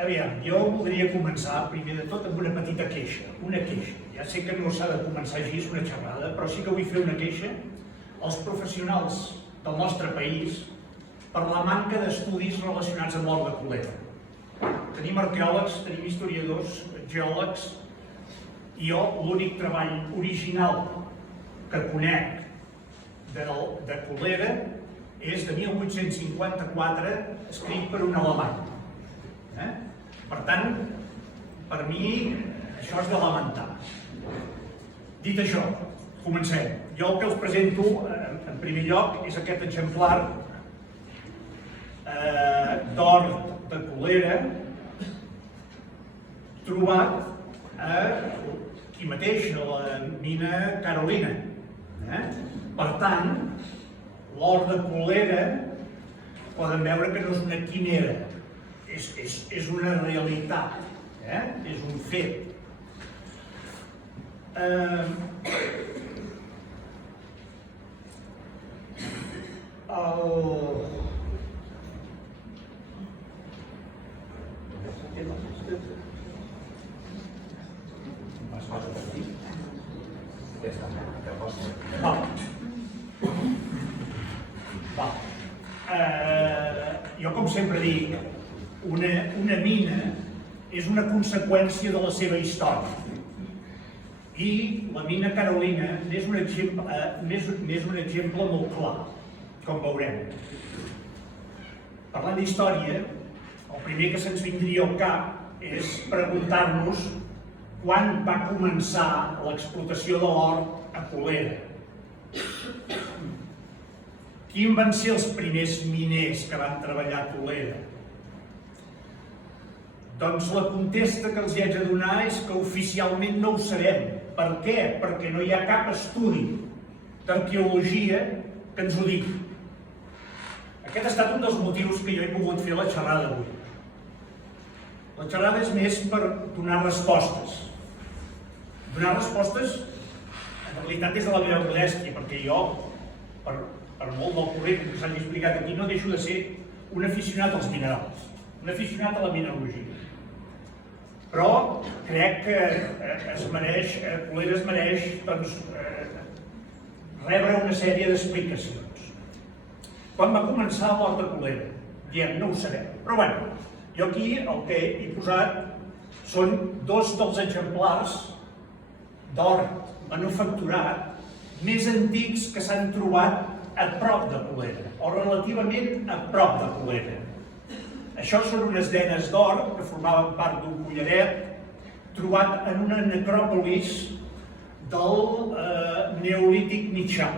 Aviam, jo voldria començar, primer de tot, amb una petita queixa. Una queixa. Ja sé que no s'ha de començar així, és una xerrada, però sí que vull fer una queixa als professionals del nostre país per la manca d'estudis relacionats amb l'hort de col·lera. Tenim arqueòlegs, tenim historiadors, geòlegs, i jo l'únic treball original que conec de col·lera és de 1854, escrit per un alemany. Per tant, per mi, això és de lamentar. Dit això, comencem. Jo el que us presento, en primer lloc, és aquest exemplar d'hort de col·lera trobat aquí mateix, a la mina Carolina. Per tant, l'hort de col·lera poden veure que no és una quimera, és una realitat, és un fet. Jo, com sempre dic, una mina és una conseqüència de la seva història. I la mina Carolina n'és un exemple molt clar, com veurem. Parlant d'història, el primer que se'ns vindria al cap és preguntar-nos quan va començar l'explotació de l'hort a col·lera. Quins van ser els primers miners que van treballar a col·lera? Doncs la contesta que els haig de donar és que oficialment no ho sabem. Per què? Perquè no hi ha cap estudi d'arqueologia que ens ho digui. Aquest ha estat un dels motius que jo he volgut fer la xerrada avui. La xerrada és més per donar respostes. Donar respostes, en realitat, des de la meva modèstia, perquè jo, per molt del currículum que s'hagi explicat aquí, no deixo de ser un aficionat als minerals, un aficionat a la mineralogia. Però crec que col·lera es mereix rebre una sèrie d'explicacions. Quan va començar l'hort de col·lera? Diem, no ho sabem. Però bé, jo aquí el que he posat són dos dels exemplars d'hort manufacturat més antics que s'han trobat a prop de col·lera, o relativament a prop de col·lera. Això són unes denes d'or que formaven part d'un collaret trobat en una necròpolis del Neolític mitjà.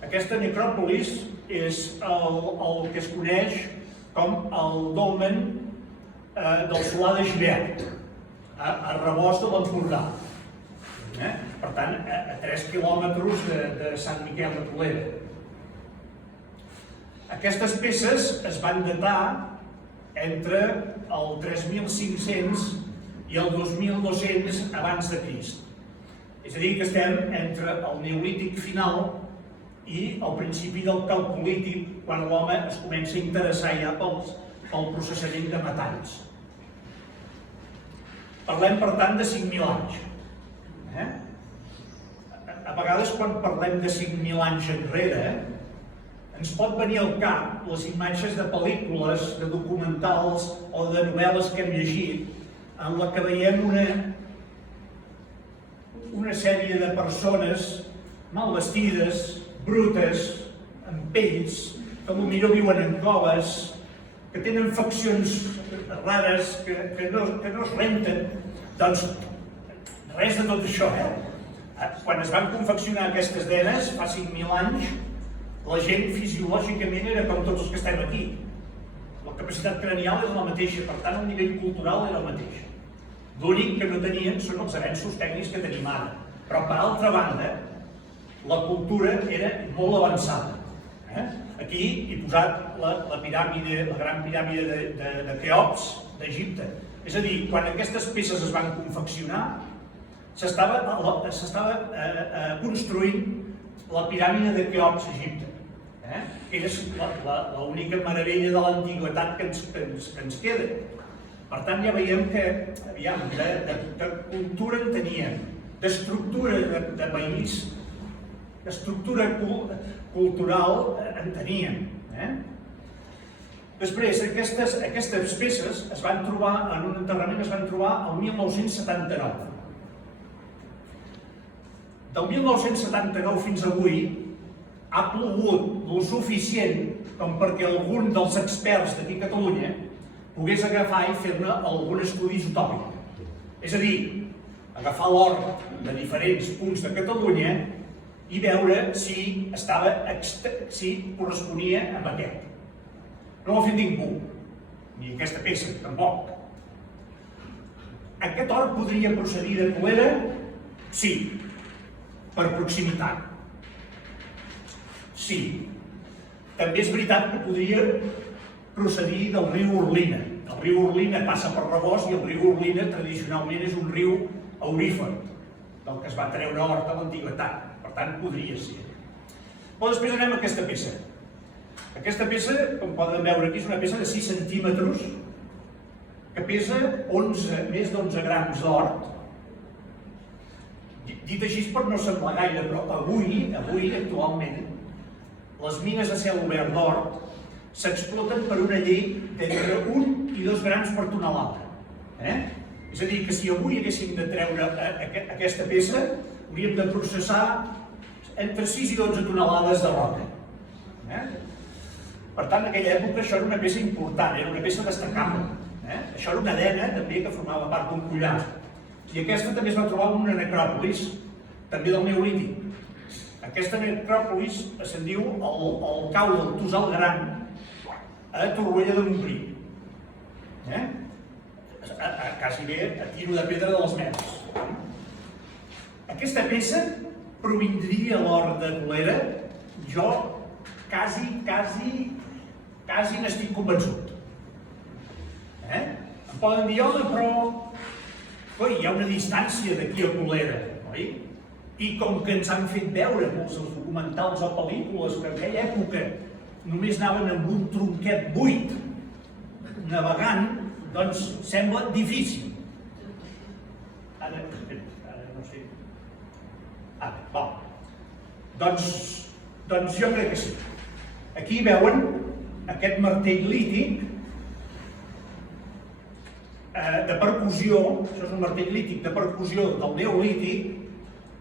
Aquesta necròpolis és el que es coneix com el dolmen del Solà de Givert, a rebost de l'Empordà. Per tant, a 3 quilòmetres de Sant Miquel de Col·lera. Aquestes peces es van datar entre el 3.500 i el 2.200 abans de Crist. És a dir, que estem entre el Neolític final i el principi del Calcolític, quan l'home es comença a interessar ja pel processament de metalls. Parlem, per tant, de 5.000 anys. A vegades, quan parlem de 5.000 anys enrere, ens pot venir al cap les imatges de pel·lícules, de documentals o de novel·les que hem llegit, en la que veiem una sèrie de persones mal vestides, brutes, amb pells, que potser viuen en coves, que tenen faccions rares, que no es renten. Doncs res de tot això. Quan es van confeccionar aquestes denes, fa 5.000 anys, la gent fisiològicament era com tots els que estem aquí. La capacitat cranial era la mateixa, per tant el nivell cultural era el mateix. L'únic que no tenien són els avenços tècnics que tenim ara. Però per altra banda, la cultura era molt avançada. Aquí he posat la gran piràmide de Keops d'Egipte. És a dir, quan aquestes peces es van confeccionar, s'estava construint la piràmide de Keops a Egipte, que és l'única meravella de l'antiguitat que ens queda. Per tant, ja veiem que, aviam, de cultura en teníem, d'estructura de país, d'estructura cultural en teníem. Després, aquestes peces es van trobar en un enterrament, es van trobar el 1979. Del 1979 fins avui ha plogut el suficient com perquè algun dels experts d'aquí a Catalunya pogués agafar i fer-ne algun estudi isotòpic. És a dir, agafar l'or de diferents punts de Catalunya i veure si corresponia amb aquest. No ho ha fet ningú, ni aquesta peça, tampoc. Aquest or podria procedir de Colera? Sí, per proximitat. Sí. També és veritat que podria procedir del riu Orlina. El riu Orlina passa per Rebost i el riu Orlina tradicionalment és un riu aurífer, del que es va treure or a l'antiguitat. Per tant, podria ser. Però després anem a aquesta peça. Aquesta peça, com poden veure aquí, és una peça de 6 centímetres que pesa més d'11 grams d'or. Dit així per no semblar gaire, però avui, actualment, les mines a cel obert d'or s'exploten per una llei d'entre 1 i 2 grams per tonelada. És a dir, que si avui haguéssim de treure aquesta peça, hauríem de processar entre 6 i 12 tonelades de roca. Per tant, en aquella època això era una peça important, era una peça destacable. Això era una dena també que formava part d'un collar. I aquesta també es va trobar en una necròpolis, també del Neolític. Aquesta necròpolis se'n diu el cau del Tossal Gran a Torroella de Montgrí. Quasi bé a tiro de pedra de les Medes. Aquesta peça provindria l'or de Colera? Jo quasi n'estic convençut. Em poden dir, home, però hi ha una distància d'aquí a Colera, oi? I com que ens han fet veure molts dels documentals o pel·lícules que en aquella època només anaven amb un tronquet buit navegant, doncs sembla difícil. Ara no sé. Doncs jo crec que sí. Aquí veuen aquest martell lític de percussió, això és un martell lític de percussió del Neolític,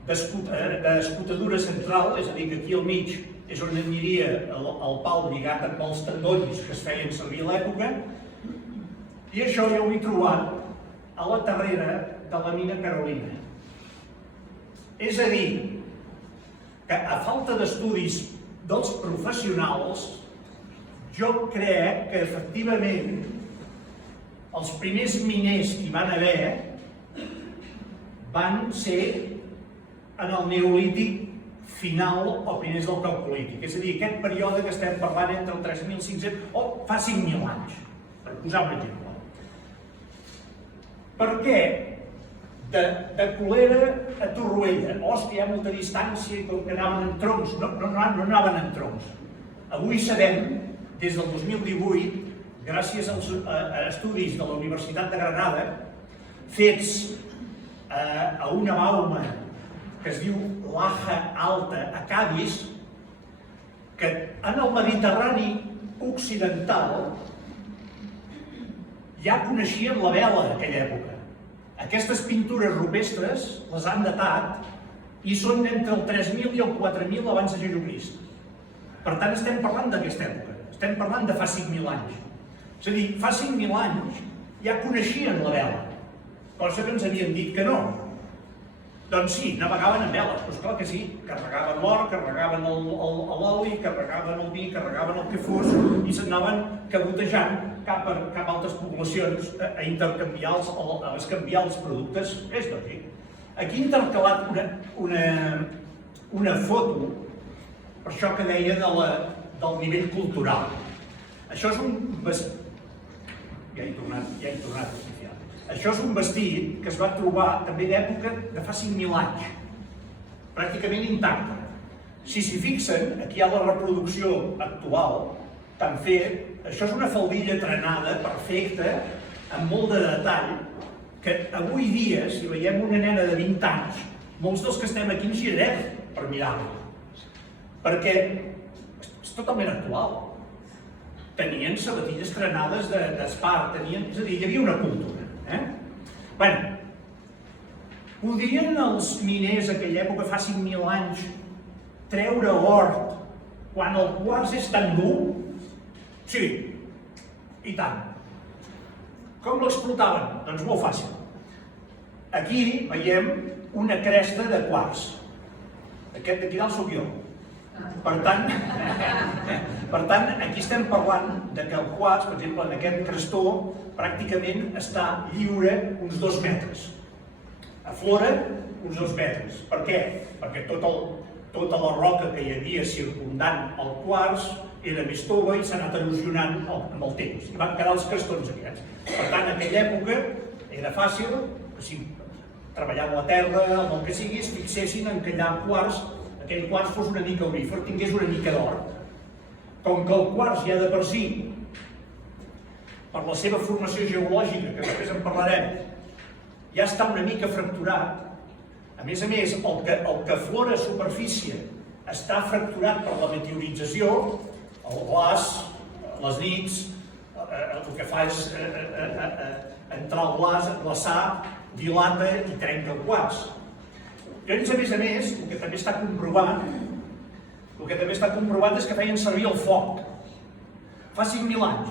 d'escotadura central, és a dir, que aquí al mig és on aniria el pal lligat amb els tendons que es feien servir a l'època, i això ja ho he trobat a la terrera de la mina Carolina. És a dir, que a falta d'estudis dels professionals, jo crec que efectivament els primers miners que hi van haver van ser en el Neolític final o primers del Calcolític. És a dir, aquest període que estem parlant entre el 3.500 o fa 5.000 anys, per posar un exemple. Per què? De Colera a Torroella. Hòstia, hi ha molta distància i com que anaven en troncs. No anaven en troncs. Avui sabem, des del 2018, gràcies als estudis de la Universitat de Granada, fets a una bauma que es diu Laja Alta a Cadis, que en el Mediterrani occidental ja coneixien la vela en aquella època. Aquestes pintures rupestres les han datat i són entre el 3.000 i el 4.000 abans de Jesucrist. Per tant, estem parlant d'aquesta època, estem parlant de fa 5.000 anys. És a dir, fa 5.000 anys ja coneixien la vela, cosa que ens havien dit que no. Doncs sí, navegaven amb veles, però esclar que sí, carregaven l'or, carregaven l'oli, carregaven el vi, carregaven el que fos i s'anaven cabotejant cap a altres poblacions a intercanviar, a bescanviar els productes, és lògic. Aquí he intercalat una foto, per això que deia del nivell cultural. Això és un vestit, ja he tornat a explicar. Això és un vestit que es va trobar també d'època de fa 5.000 anys, pràcticament intacte. Si s'hi fixen, aquí hi ha la reproducció actual, tan fet, això és una faldilla trenada, perfecta, amb molt de detall, que avui dia, si veiem una nena de 20 anys, molts dels que estem aquí ens girarem per mirar-la. Perquè és totalment actual. Tenien sabatilles trenades d'espart, és a dir, hi havia una cultura. Bé, podien els miners d'aquella època, fa 5.000 anys, treure or quan el quars és tan dur? Sí, i tant. Com l'explotaven? Doncs molt fàcil. Aquí veiem una cresta de quars. Aquest d'aquí dalt sóc jo. Per tant, aquí estem parlant de que el quars, per exemple, en aquest crestó, pràcticament està lliure uns 2 metres. Aflora uns 2 metres. Per què? Perquè tota la roca que hi havia circundant el quars era més tova i s'ha anat erosionant amb el temps. I van quedar els crestons aquests. Per tant, en aquella època era fàcil que si treballant la terra, el que sigui, es fixessin en que allà aquell quars fos una mica aurífer, tingués una mica d'or. Com que el quars ja de per si, per la seva formació geològica, que després en parlarem, ja està una mica fracturat, a més, el que aflora a superfície està fracturat per la meteorització, el glaç, les nits, el que fa és entrar el glaç, glaçar, dilata i trenca el quars. Llavors, a més, el que també està comprovat és que feien servir el foc. Fa 5.000 anys,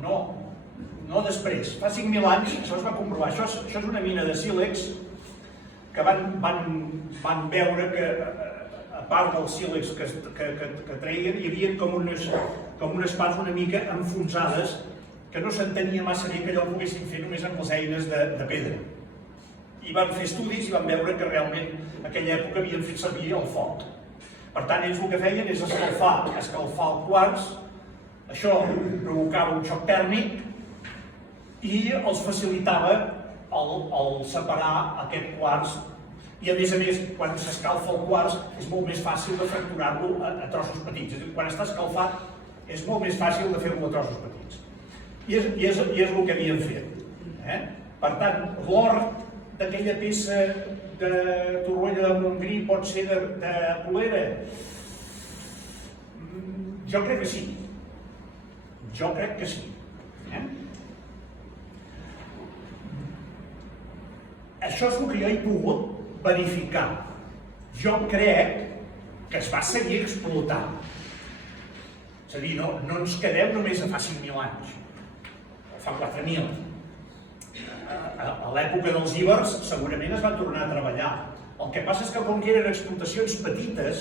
no després, fa 5.000 anys això es va comprovar. Això és una mina de sílex que van veure que, a part del sílex que treien, hi havia com unes parts una mica enfonsades que no s'entenia massa bé que allò ho poguessin fer només amb les eines de pedra. I van fer estudis i van veure que realment en aquella època havien fet servir el foc. Per tant, ells el que feien és escalfar el quars, això provocava un xoc tèrmic i els facilitava el separar aquest quars. I a més, quan s'escalfa el quars és molt més fàcil de fracturar-lo a trossos petits. És a dir, quan està escalfat és molt més fàcil de fer-lo a trossos petits. I és el que havien fet. Per tant, l'or d'aquella peça de Torroella de Montgrí pot ser de Colera? Jo crec que sí. Això és el que jo he pogut verificar. Jo crec que es va seguir explotant. És a dir, no ens quedem només a fa 5.000 anys, o fa 4.000. A l'època dels íbers segurament es va tornar a treballar. El que passa és que com que eren explotacions petites,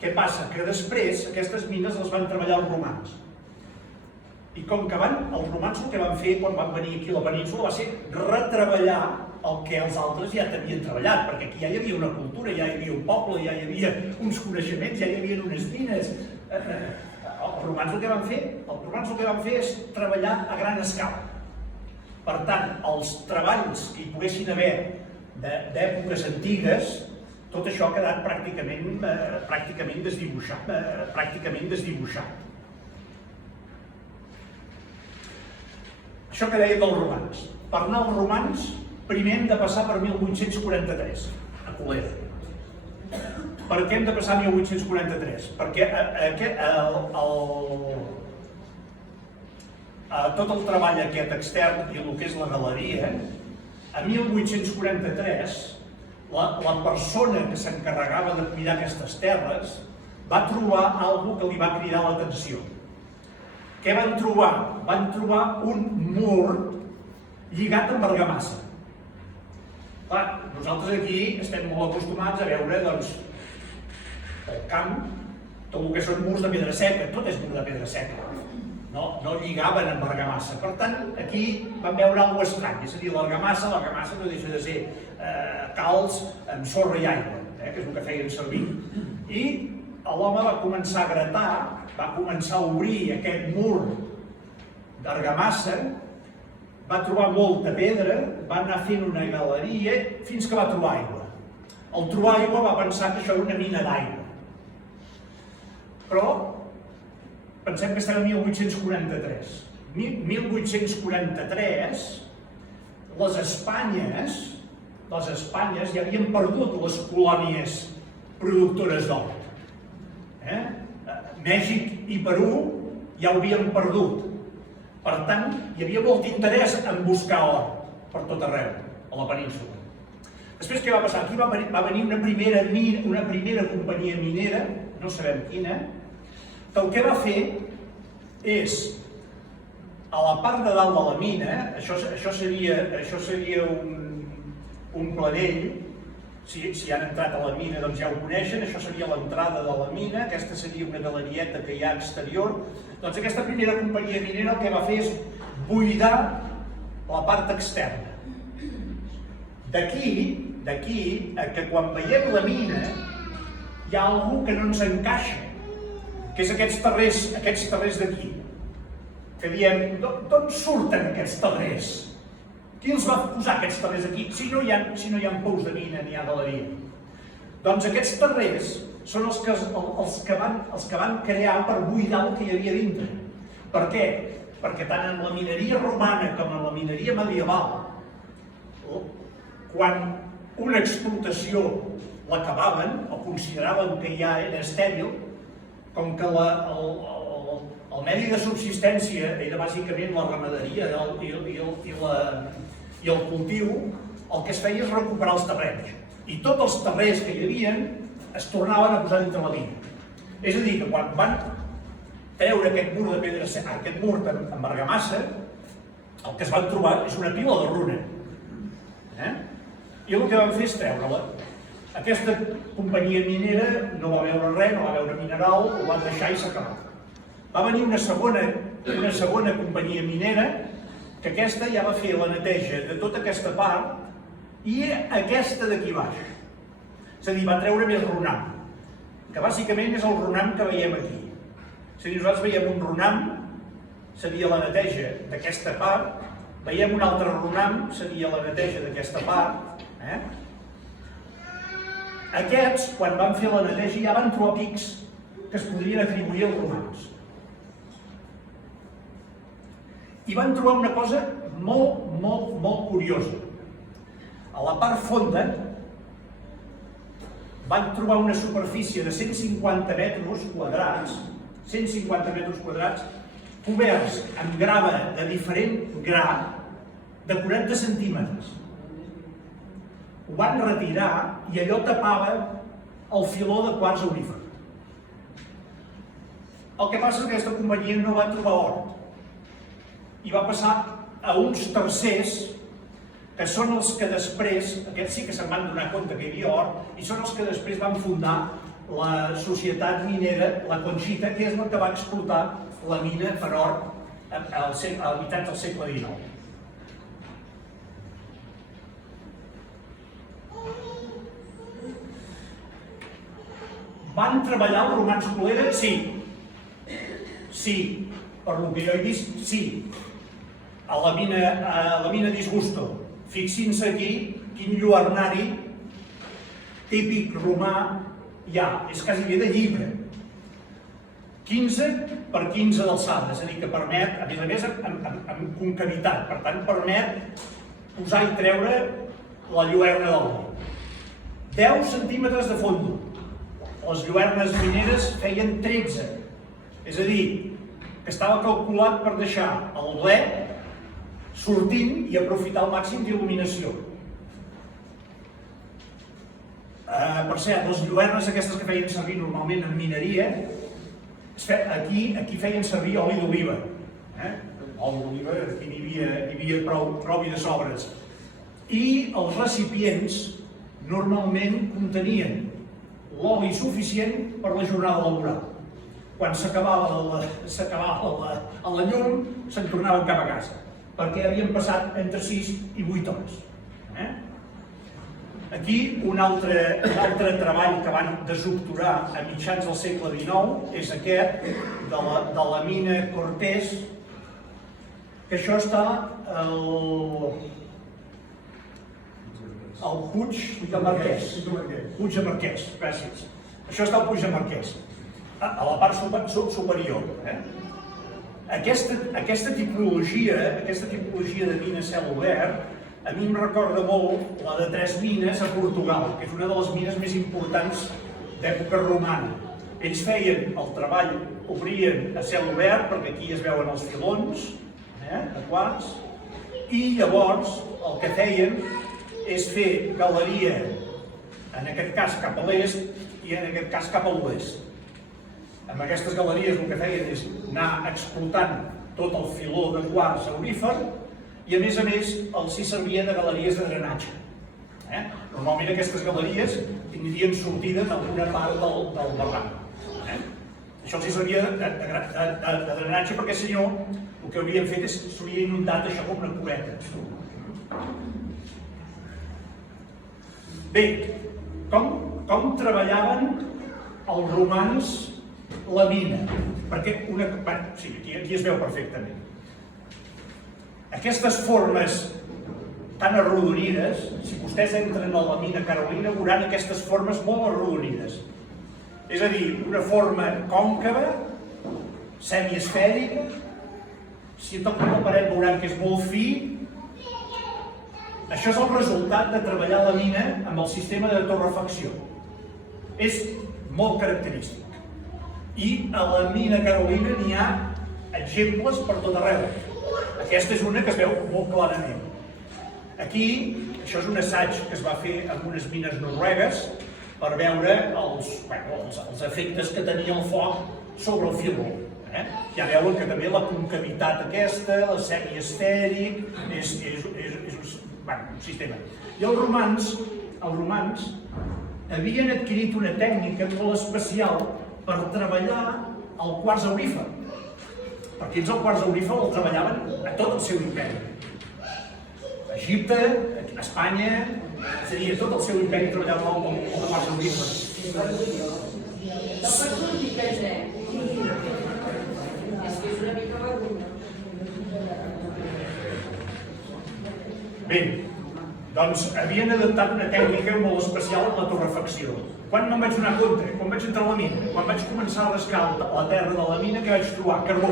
què passa? Que després aquestes mines les van treballar els romans. I com que els romans el que van fer quan van venir aquí a la península va ser retreballar el que els altres ja havien treballat, perquè aquí ja hi havia una cultura, ja hi havia un poble, ja hi havia uns coneixements, ja hi havia unes mines. Els romans el que van fer és treballar a gran escala. Per tant, els treballs que hi poguessin haver d'èpoques antigues, tot això ha quedat pràcticament desdibuixat. Això que dèiem dels romans. Per anar als romans, primer hem de passar per 1843, a Colera. Per què hem de passar a 1843? Perquè tot el treball aquest extern i el que és la galeria, a 1843, la persona que s'encarregava de cuidar aquestes terres va trobar alguna que li va cridar l'atenció. Què van trobar? Van trobar un mur lligat amb argamassa. Clar, nosaltres aquí estem molt acostumats a veure, doncs, al camp, tot el que són murs de pedra seca, tot és mur de pedra seca. No lligaven amb argamassa. Per tant, aquí vam veure alguna cosa estrany. És a dir, l'argamassa no deixa de ser calç amb sorra i aigua, que és el que feien servir. I l'home va començar a gratar, va començar a obrir aquest mur d'argamassa, va trobar molta pedra, va anar fent una galeria fins que va trobar aigua. Al trobar aigua va pensar que això era una mina d'aigua. Però pensem que estem a 1843. 1843, les Espanyes ja havien perdut les colònies productores d'or. Mèxic i Perú ja ho havien perdut. Per tant, hi havia molt interès en buscar or per tot arreu, a la península. Després, què va passar? Aquí va venir una primera companyia minera, no sabem quina, que el que va fer és, a la part de dalt de la mina, això seria un planell, si han entrat a la mina doncs ja ho coneixen, això seria l'entrada de la mina, aquesta seria una galerieta que hi ha exterior. Doncs aquesta primera companyia minera el que va fer és buidar la part externa. D'aquí a que quan veiem la mina hi ha algú que no ens encaixa, que és aquests terrers d'aquí, que diem, d'on surten aquests terrers? Qui els va posar aquests terrers aquí si no hi ha pous de mina ni hi ha galeria? Doncs aquests terrers són els que van crear per buidar el que hi havia dintre. Per què? Perquè tant en la mineria romana com en la mineria medieval, quan una explotació l'acabaven o consideraven que ja era estèril, com que el medi de subsistència era bàsicament la ramaderia i el cultiu, el que es feia és recuperar els terrenys. I tots els terrers que hi havia es tornaven a posar dintre la mina. És a dir, que quan van treure aquest mur de pedra, aquest mur amb argamassa, el que es van trobar és una pila de runa. I el que van fer és treure-la. Aquesta companyia minera no va veure res, no va veure mineral, ho van deixar i s'acabava. Va venir una segona companyia minera, que aquesta ja va fer la neteja de tota aquesta part i aquesta d'aquí baix. És a dir, va treure més runam, que bàsicament és el runam que veiem aquí. És a dir, nosaltres veiem un runam, seria la neteja d'aquesta part, veiem un altre runam, seria la neteja d'aquesta part. Aquests, quan van fer la neteja, ja van trobar pics que es podrien atribuir als romans. I van trobar una cosa molt curiosa. A la part fonda van trobar una superfície de 150 metres quadrats, coberts amb grava de diferent gra de 40 centímetres. Ho van retirar i allò tapava el filó de quars aurífer. El que passa és que aquesta companyia no va trobar or i va passar a uns tercers que són els que després, aquests sí que se'n van donar compte que hi havia or, i són els que després van fundar la societat minera, la Conxita, que és la que va explotar la mina per or a mitjans del segle XIX. Van treballar els romans Colera? Sí, per lo que jo he vist, sí. A la mina Disgusto, fixin-se aquí quin lluernari típic romà hi ha, és quasi bé de llibre. 15 per 15 d'alçada, és a dir, que permet, a més amb concavitat, per tant permet posar i treure la lluerna del vi. 10 centímetres de fondo. Les lluernes mineres feien 13, és a dir, que estava calculat per deixar el ble sortint i aprofitar el màxim d'il·luminació. Per cert, les lluernes aquestes que feien servir normalment en mineria, aquí feien servir oli d'oliva. Oli d'oliva, aquí n'hi havia prou i de sobres. I els recipients normalment contenien l'oli suficient per la jornada laboral. Quan s'acabava la llum, se'n tornaven cap a casa, perquè havien passat entre 6 i 8 hores. Aquí un altre treball que van desobturar a mitjans del segle XIX és aquest, de la mina Cortés, que això està al Puig de Marquès. Puig de Marquès, gràcies. Això està al Puig de Marquès, a la part superior. Aquesta tipologia de mina a cel obert, a mi em recorda molt la de Tres Mines a Portugal, que és una de les mines més importants d'època romana. Ells feien el treball, obrien a cel obert, perquè aquí es veuen els filons de quars, i llavors el que feien és fer galeria, en aquest cas cap a l'est i en aquest cas cap a l'oest. Amb aquestes galeries el que feien és anar explotant tot el filó de quars aurífer i a més els hi servien de galeries de drenatge. Normalment aquestes galeries tindrien sortida en alguna part del barranc. Això els hi servia de drenatge perquè si no el que haurien fet és s'hauria inundat això com una cubeta. Bé, com treballaven els romans la mina? Perquè aquí es veu perfectament. Aquestes formes tan arrodonides, si vostès entren a la mina Carolina, veuran aquestes formes molt arrodonides. És a dir, una forma còncava, semiesfèrica, si toquen la paret veuran que és molt fi. Això és el resultat de treballar la mina amb el sistema de torrefacció. És molt característic. I a la mina Carolina n'hi ha exemples per tot arreu. Aquesta és una que es veu molt clarament. Aquí, això és un assaig que es va fer en unes mines noruegues per veure els efectes que tenia el foc sobre el filó. Ja veuen que també la concavitat aquesta, el semiesfèric, és un sistema. I els romans havien adquirit una tècnica molt especial per treballar el quars aurífer. Perquè ells el quars aurífer el treballaven a tot el seu imperi. A Egipte, a Espanya, és a dir, a tot el seu imperi treballaven el quars aurífer. Bé, doncs havien adaptat una tècnica molt especial en la torrefacció. Quan me'n vaig donar compte? Quan vaig entrar a la mina, quan vaig començar a rascar la terra de la mina, què vaig trobar? Carbó.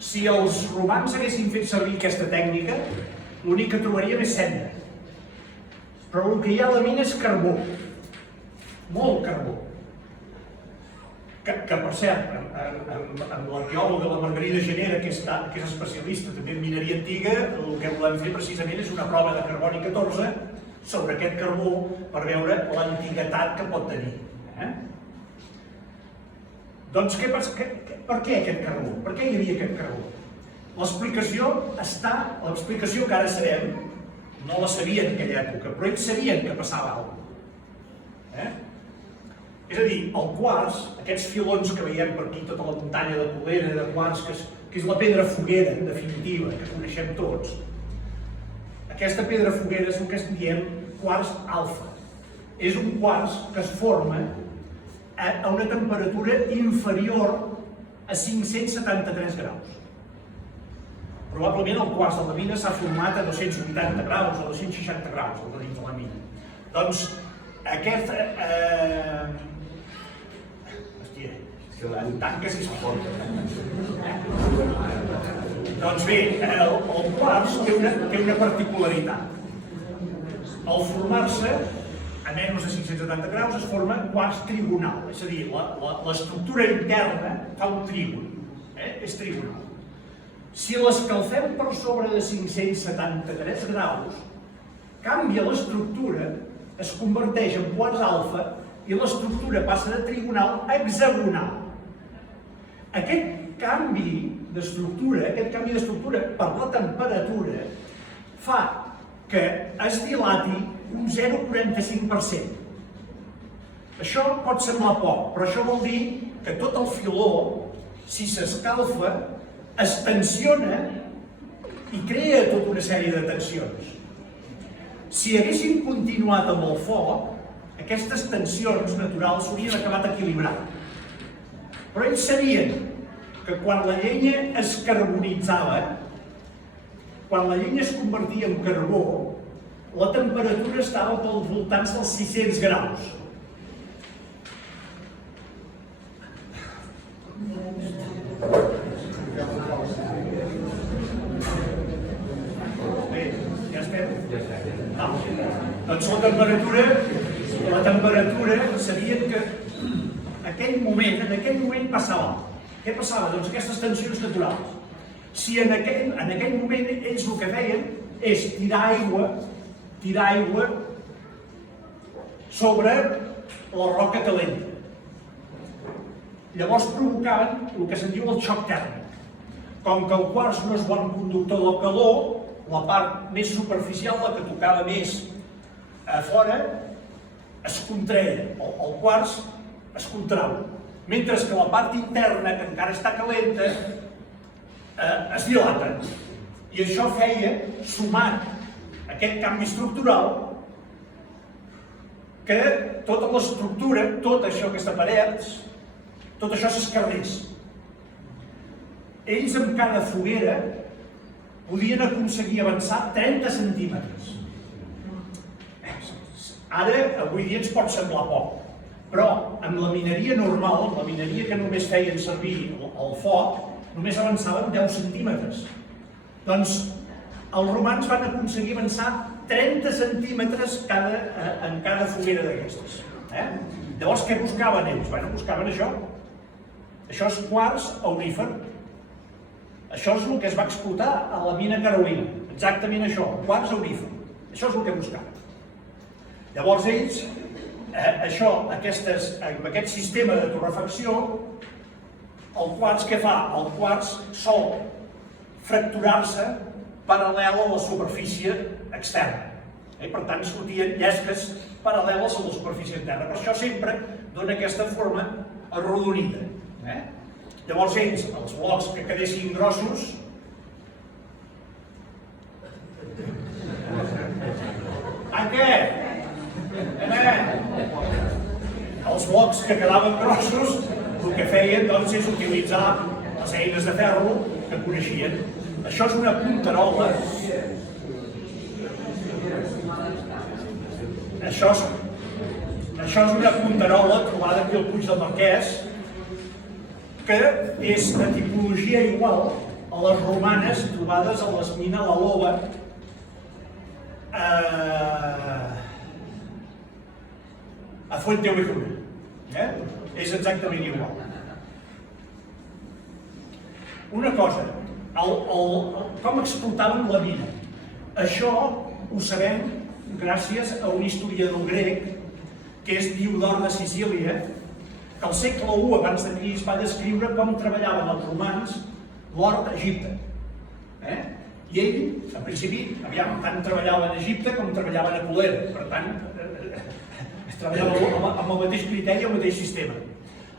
Si els romans haguessin fet servir aquesta tècnica, l'únic que trobaríem és cendra. Però el que hi ha a la mina és carbó. Molt carbó. Que per cert, amb l'arqueòloga, la Margarida Genera, que és especialista també en mineria antiga, el que volem fer precisament és una prova de carboni 14 sobre aquest carbó per veure l'antiguitat que pot tenir. Doncs per què aquest carbó? Per què hi havia aquest carbó? L'explicació que ara sabem, no la sabien en aquella època, però ells sabien que passava alguna cosa. És a dir, el quars, aquests filons que veiem per aquí, tota la muntanya de Colera, de quars, que és la pedra foguera, en definitiva, que coneixem tots, aquesta pedra foguera és el que diem quars alfa. És un quars que es forma a una temperatura inferior a 573 graus. Probablement el quars de la mina s'ha format a 280 graus o 260 graus, al dins de la mina. Doncs aquest... tanques i s'aporta. Doncs bé, el quars té una particularitat. Al formar-se a menys de 570 graus es forma quars trigonal, és a dir, l'estructura interna fa un trígon, és trigonal. Si l'escalfem per sobre de 573 graus, canvia l'estructura, es converteix en quars alfa i l'estructura passa de trigonal a hexagonal. Aquest canvi d'estructura per la temperatura fa que es dilati un 0,45%. Això pot semblar poc, però això vol dir que tot el filó, si s'escalfa, es tensiona i crea tota una sèrie de tensions. Si haguéssim continuat amb el foc, aquestes tensions naturals s'haurien acabat equilibrant. Però ells sabien que quan la llenya es carbonitzava, quan la llenya es convertia en carbó, la temperatura estava pels voltants dels 600 graus. No. Doncs la temperatura, sabien que en aquell moment passava. Què passava? Doncs aquestes tensions naturals. Si en aquell moment ells el que feien és tirar aigua sobre la roca calenta. Llavors provocaven el que se'n diu el xoc tèrmic. Com que el quars no és bon conductor del calor, la part més superficial, la que tocava més a fora, es contraia, el quars es contrau, mentre que la part interna, que encara està calenta, es dilata. I això feia, sumat a aquest canvi estructural, que tota l'estructura, tot això, aquesta parets, tot això s'esquerdés. Ells amb cada foguera podien aconseguir avançar 30 centímetres. Ara, avui dia ens pot semblar poc, però amb la mineria normal, amb la mineria que només feien servir el foc, només avançaven 10 centímetres. Doncs els romans van aconseguir avançar 30 centímetres en cada foguera d'aquestes. Llavors, què buscaven ells? Buscaven això. Això és quars aurífer. Això és el que es va explotar a la mina Carolina. Exactament això, quars aurífer. Això és el que buscaven. Llavors ells, amb aquest sistema de torrefacció, el quars què fa? El quars sol fracturar-se paral·lel a la superfície externa. Per tant, sortien llesques paral·leles a la superfície externa. Per això sempre dona aquesta forma arrodonida. Llavors ells, els blocs que quedessin grossos, els blocs que quedaven grossos, el que feien doncs és utilitzar les eines de ferro que coneixien. Això és una punterola. Això és una punterola trobada aquí al Puig del Marquès, que és de tipologia igual a les romanes trobades a les mines La Loba a Fuenteovejuna. És exactament igual. Una cosa, com explotaven la mina? Això ho sabem gràcies a un historiador grec que és Diodor de Sicília, que al segle I abans de Crist va descriure com treballaven els romans l'or d'Egipte. I ell, en principi, tant treballaven a Egipte com treballaven a Colera. Per tant, es treballava amb el mateix criteri i el mateix sistema.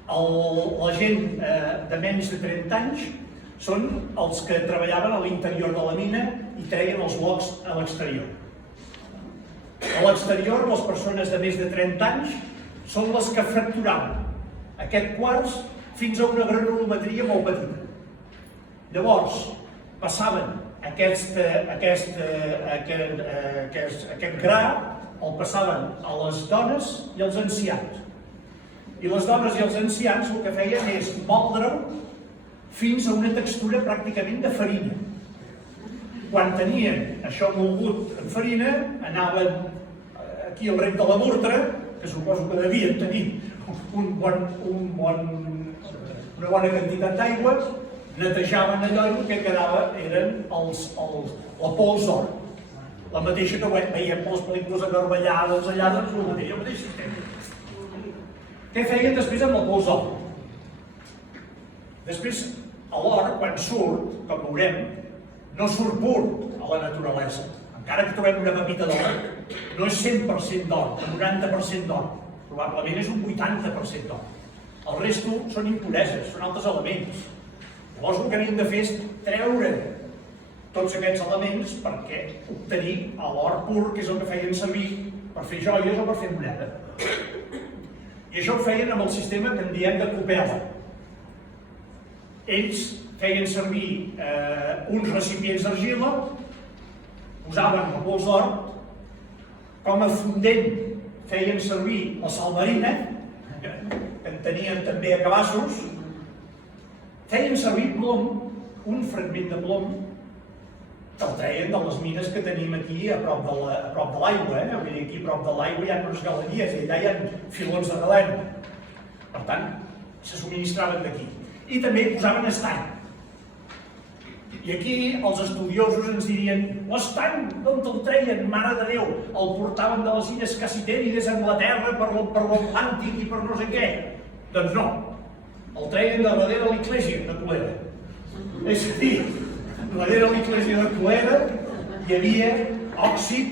La gent de menys de 30 anys són els que treballaven a l'interior de la mina i treien els blocs a l'exterior. A l'exterior, les persones de més de 30 anys són les que fracturaven aquest quars fins a una granulometria molt petita. Llavors, passaven aquest gra, el passaven a les dones i als ancians. I les dones i els ancians el que feien és moldre-ho fins a una textura pràcticament de farina. Quan tenien això mogut en farina, anaven aquí al rec de la Murtra, que suposo que devien tenir una bona quantitat d'aigua, netejaven allò i el que quedava eren la pols d'or. La mateixa que veiem per les pel·lícules agarballades allà, doncs el mateix sistema. Què feien després amb la pols d'or? Després, l'or, quan surt, com veurem, no surt pur a la naturalesa. Encara que trobem una pepita d'or, no és 100% d'or, un 90% d'or. Probablement és un 80% d'or. El resto són impureses, són altres elements. Llavors el que havíem de fer és treure tots aquests elements perquè obtenir l'or pur, que és el que feien servir per fer joies o per fer moneda. I això ho feien amb el sistema que en diem de copela. Ells feien servir uns recipients d'argila, posaven la pols d'or, com a fondent feien servir la sal marina, que en tenien també a cabassos, feien servir plom, un fragment de plom, que el treien de les mines que tenim aquí a prop de l'aigua. Vull dir, aquí a prop de l'aigua hi ha unes galeries i allà hi ha filons de galena. Per tant, se subministraven d'aquí. I també hi posaven estany. I aquí els estudiosos ens dirien: l'estany, d'on el treien? Mare de Déu, el portaven de les illes Cassitèrides a Anglaterra per l'Atlàntic i per no sé què. Doncs no, el treien de darrere l'església de Colera. És a dir, darrere l'església de Colera hi havia òxid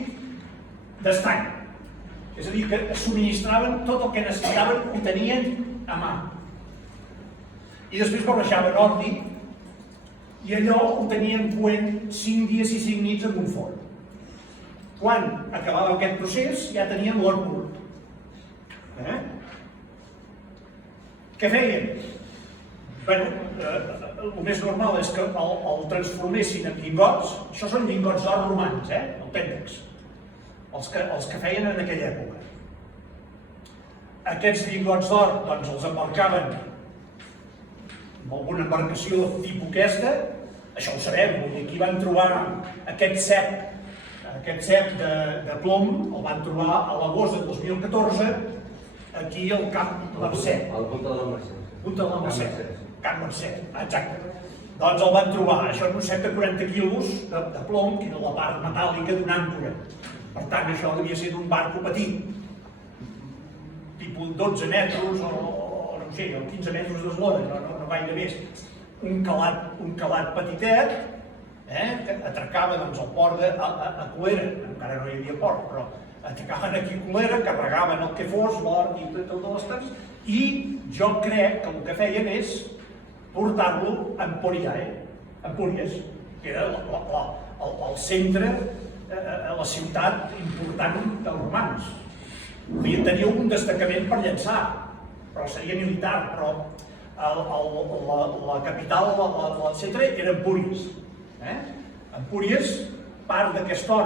d'estany. És a dir, que subministraven tot el que necessitaven, ho tenien a mà. I després barrejaven ordi i allò ho tenien coent 5 dies i 5 nits en un forn. Quan acabava aquest procés ja tenien l'or pur. Què feien? Bé, el més normal és que el transformessin en lingots. Això són lingots d'or romans, autèntics, els que feien en aquella època. Aquests lingots d'or doncs els embarcaven amb alguna embarcació tipus aquesta. Això ho sabem, aquí van trobar aquest cep de plom, el van trobar a l'agost de 2014 aquí al Camp Mercè. Al Punta de la Mercè. Punta de la Mercè. Camp Mercè, exacte. Doncs el van trobar, això és un cep de 40 quilos de plom, que era la part metàl·lica d'una àncora. Per tant, això devia ser d'un barco petit, tipus 12 metres o no sé, 15 metres d'eslora, no gaire més. Un calat petitet, que atracava al port a Colera. Encara no hi havia port, però atracaven aquí a Colera, carregaven el que fos, l'or i totes les coses, i jo crec que el que feien és portar-lo a Empúries, que era el centre, la ciutat important dels romans. Tenia un destacament per llançar, però seria militar, però la capital, el centre, era Empúries. Empúries, part d'aquest or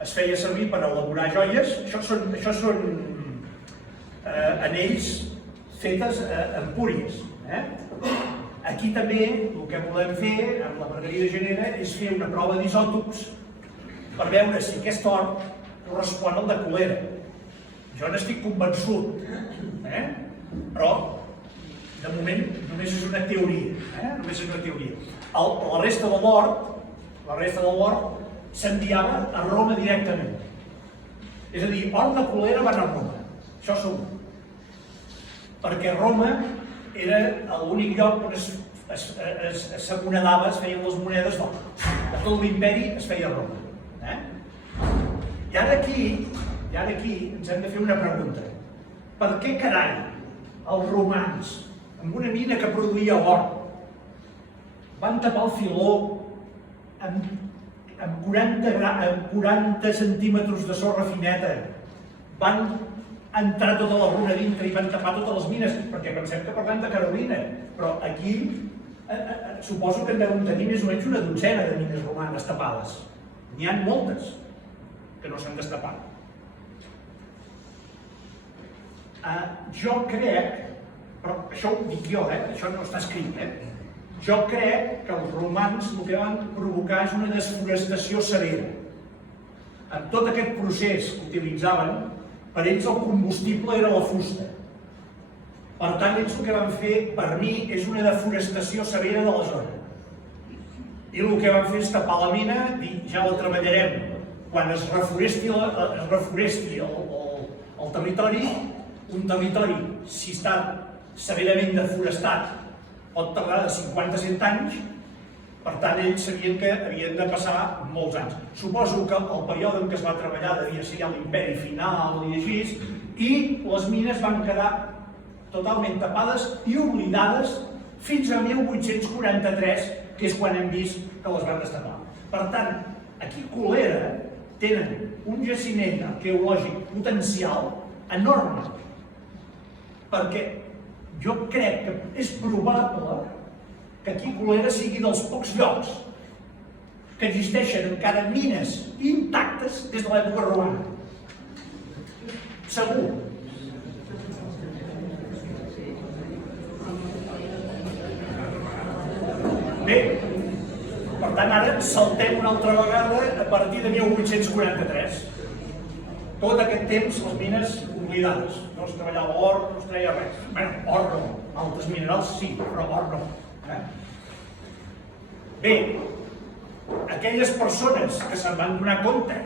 es feia servir per elaborar joies. Això són anells fetes a Empúries. Aquí també el que volem fer amb la Margarida Genera és fer una prova d'isòtops per veure si aquest or correspon al de Colera. Jo n'estic convençut, però de moment només és una teoria. La resta de l'or s'enviava a Roma directament. És a dir, or de Colera van a Roma, això segur. Perquè Roma era l'únic lloc on s'amonedava, es feien les monedes d'or. De tot l'imperi es feia a Roma. I ara aquí ens hem de fer una pregunta. Per què carai els romans, amb una mina que produïa or, van tapar el filó amb 40 centímetres de sorra fineta, van entrar tota la runa dintre i van tapar totes les mines, perquè pensem que parlem de Carolina, però aquí suposo que en deuen tenir més o menys una dotzena de mines romanes tapades. N'hi ha moltes que no s'han destapat. Jo crec, però això ho dic jo, això no està escrit, jo crec que els romans el que van provocar és una desforestació severa. En tot aquest procés que utilitzaven, per ells el combustible era la fusta. Per tant, ells el que van fer, per mi, és una deforestació severa de la zona. I el que van fer és tapar la mina, dir, ja la treballarem. Quan es reforesti el territori, un territori, si està severament deforestat, pot tardar de 50 a 100 anys, per tant, ells sabien que havien de passar molts anys. Suposo que el període en què es va treballar devia ser ja l'imperi final i així, i les mines van quedar totalment tapades i oblidades fins a 1843, que és quan hem vist que les van destapar. Per tant, aquí a Colera tenen un jaciment arqueològic potencial enorme, perquè jo crec que és probable que aquí a Colera sigui dels pocs llocs que existeixen encara mines intactes des de l'època romana. Segur. Bé, Per tant, ara saltem una altra vegada a partir de 1843. Tot aquest temps les mines oblidades. No es treballava or, no es treia res. Bé, or no. Altres minerals sí, però or no. Bé, aquelles persones que se'n van donar compte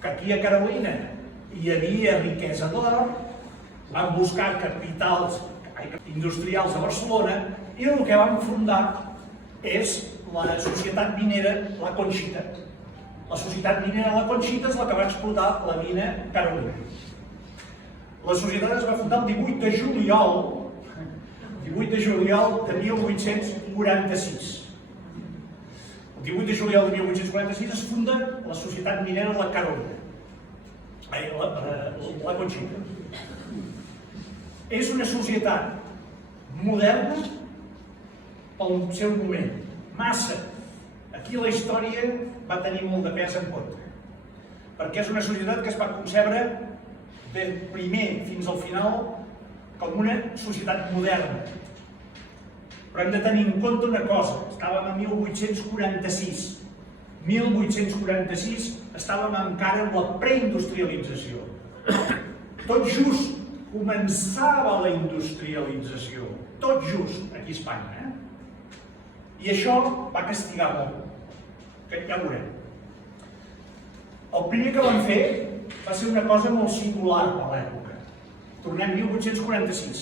que aquí a Carolina hi havia riquesa d'or, van buscar capitals industrials a Barcelona i el que van fundar és la societat minera La Conxita. La societat minera La Conxita és la que va explotar la mina Carolina. La societat es va fundar el 18 de juliol de 1846. El 18 de juliol de 1846 es funda la societat minera La Carolina. La Conxita. És una societat moderna pel seu moment. Massa. Aquí la història va tenir molt de pes en compte. Perquè és una societat que es va concebre del primer fins al final com una societat moderna. Però hem de tenir en compte una cosa. Estàvem a 1846. 1846 estàvem encara en la preindustrialització. Tot just començava la industrialització. Tot just aquí a Espanya. I això va castigar molt. Que ja ho veurem. El primer que van fer va ser una cosa molt singular a l'època. Tornem a 1846.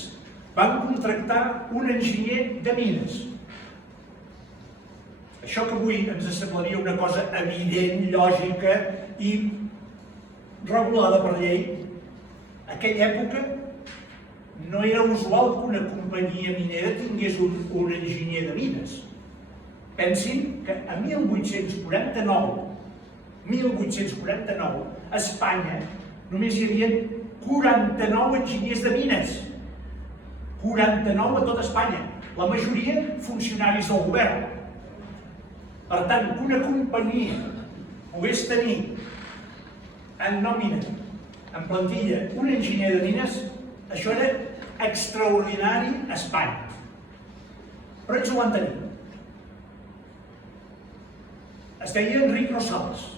Van contractar un enginyer de mines. Això que avui ens semblaria una cosa evident, lògica i regulada per llei, en aquella època no era usual que una companyia minera tingués un enginyer de mines. Pensin que a 1849, a Espanya només hi havia 49 enginyers de mines. 49 a tot Espanya, la majoria funcionaris del govern. Per tant, que una companyia pogués tenir en nòmina, en plantilla, un enginyer de mines, això era extraordinari a Espanya. Però ells ho van tenir. Es deia Enric Rosales.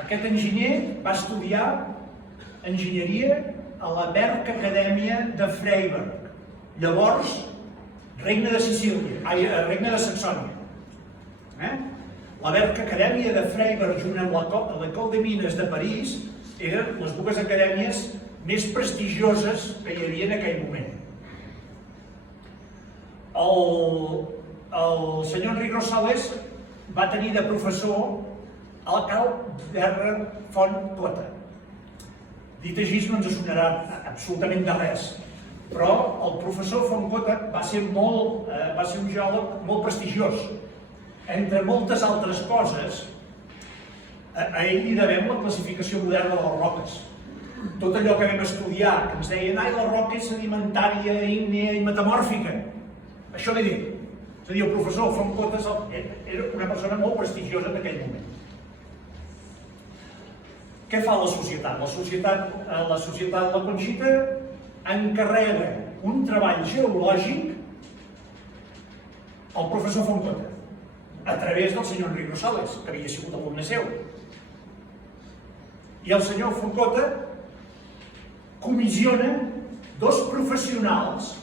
Aquest enginyer va estudiar enginyeria a la Bergh Acadèmia de Freiberg, llavors Regne de Saxònia. La Bergh Acadèmia de Freiberg junt amb l'École de Mines de París eren les dues acadèmies més prestigioses que hi havia en aquell moment. El senyor Enric Rosales va tenir de professor el Carl Werner von Cotta. Dit així no ens sonarà absolutament de res, però el professor von Cotta va ser un geòleg molt prestigiós. Entre moltes altres coses, a ell li devem la classificació moderna de les roques. Tot allò que vam estudiar, que ens deien la roca és sedimentària, ígnea i metamòrfica. Això l'he dit. És a dir, el professor von Cotta era una persona molt prestigiosa en aquell moment. Què fa la societat? La societat La Conxita encarrega un treball geològic al professor von Cotta, a través del senyor Enric Rosales, que havia sigut alumne seu. I el senyor von Cotta comissiona dos professionals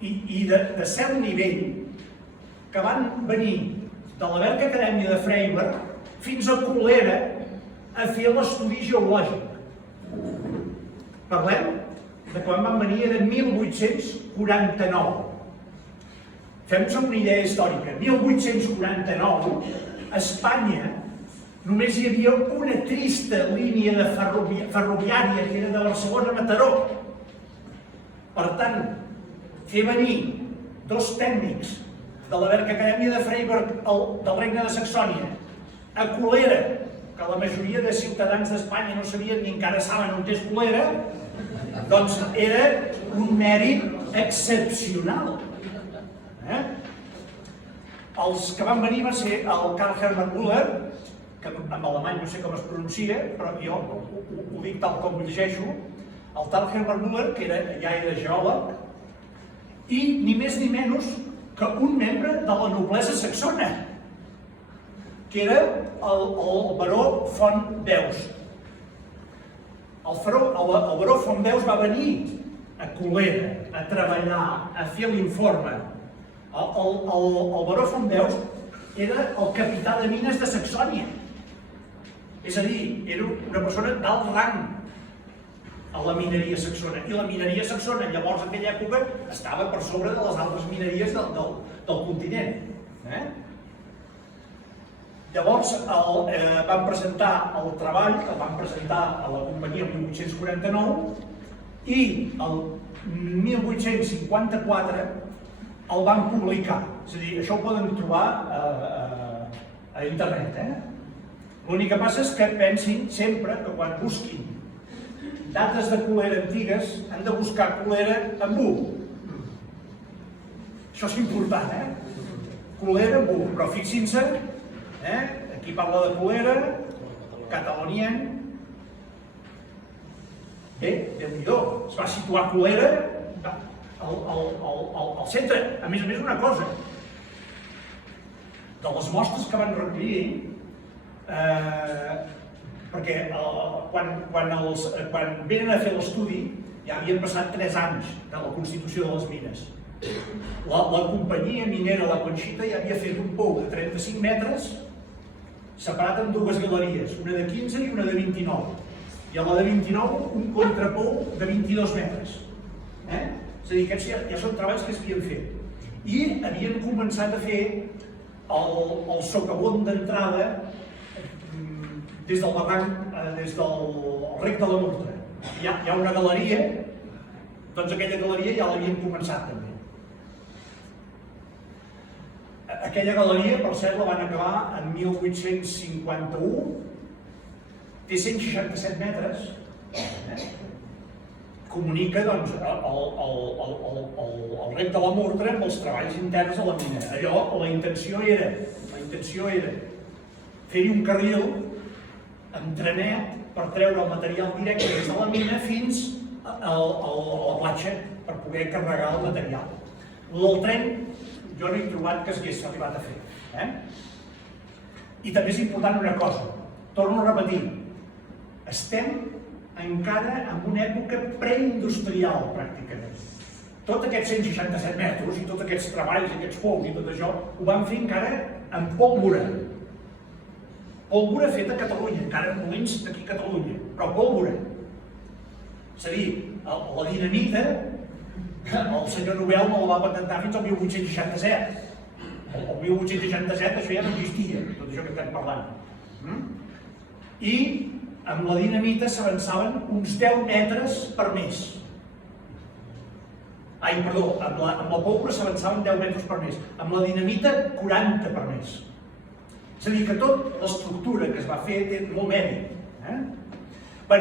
i de cert nivell que van venir de la Bergh Acadèmia de Freiberg fins a Colera a fer l'estudi geològic. Parlem de quan van venir era 1849. Fem-nos una idea històrica. 1849, a Espanya només hi havia una trista línia ferroviària que era de Barcelona a Mataró. Per tant, fer venir dos tècnics de la Bergh Acadèmia de Freiberg del Regne de Saxònia a Colera, que la majoria de ciutadans d'Espanya no sabien ni encara saben on és Colera, doncs era un mèrit excepcional. Els que van venir va ser el Karl Hermann Müller, que en alemany no sé com es pronuncia, però jo ho dic tal com ho llegeixo, el Karl Hermann Müller, que ja era geòleg, i ni més ni menys que un membre de la noblesa saxona, que era el baró Fontveus. El baró Fontveus va venir a Colera a treballar, a fer l'informe. El baró Fontveus era el capità de mines de Saxònia. És a dir, era una persona d'alt rang a la mineria saxona. I la mineria saxona, llavors, en aquella època, estava per sobre de les altres mineries del continent. Llavors, van presentar el treball, el van presentar a la companyia el 1849, i el 1854 el van publicar. És a dir, això ho poden trobar a internet. L'únic que passa és que pensin sempre que quan busquin dates de Colera antigues han de buscar Colera amb U. Això és important, Colera amb U, però fixin-se, aquí parla de Colera, Catalonien. Bé, Déu-n'hi-do, es va situar Colera al centre. A més, una cosa, de les mostres que van recollir, perquè quan venen a fer l'estudi ja havien passat 3 anys de la constitució de les mines. La companyia minera La Conxita ja havia fet un pou de 35 metres separat en 2 galeries, una de 15 i una de 29. I a la de 29 un contrapou de 22 metres. És a dir, aquests ja són treballs que s'havien fet. I havien començat a fer el socavón d'entrada des del barranc, des del rec de la Murtra. Hi ha una galeria, doncs aquella galeria ja l'havien començat també. Aquella galeria, per cert, la van acabar en 1851, té 167 metres, comunica doncs el rec de la Murtra amb els treballs interns a la mina. Allò, la intenció era fer-hi un carril amb trenet per treure el material directe des de la mina fins a la platja per poder carregar el material. El tren jo no he trobat que s'hagués arribat a fer. I també és important una cosa, torno a repetir, estem encara en una època preindustrial pràcticament. Tots aquests 167 metres i tots aquests treballs, aquests pous i tot això, ho van fer encara amb pólvora. Pólvora feta a Catalunya, encara en molins d'aquí a Catalunya, però pólvora. És a dir, la dinamita, el senyor Nobel no la va patentar fins al 1867. El 1867 això ja no existia, tot això que estem parlant. I amb la dinamita s'avançaven uns 10 metres per mes. Perdó, amb la pólvora s'avançaven 10 metres per mes. Amb la dinamita, 40 per mes. És a dir, que tota l'estructura que es va fer té molt mèrit. Bé,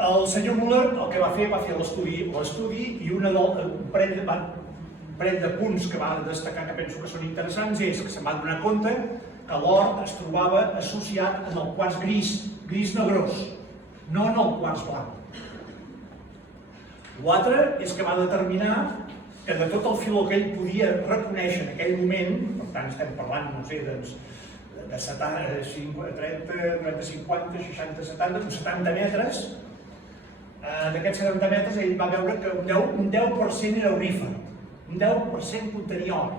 el senyor Müller el que va fer l'estudi i un parell de punts que va destacar que penso que són interessants és que se'n va donar compte que l'or es trobava associat en el quars gris negrós, no en el quars blanc. L'altre és que va determinar que de tot el filó que ell podia reconèixer en aquell moment, per tant estem parlant, no sé, de 30, 50, 60, 70, uns 70 metres, d'aquests 70 metres ell va veure que un 10% era aurífer, un 10% contenia or.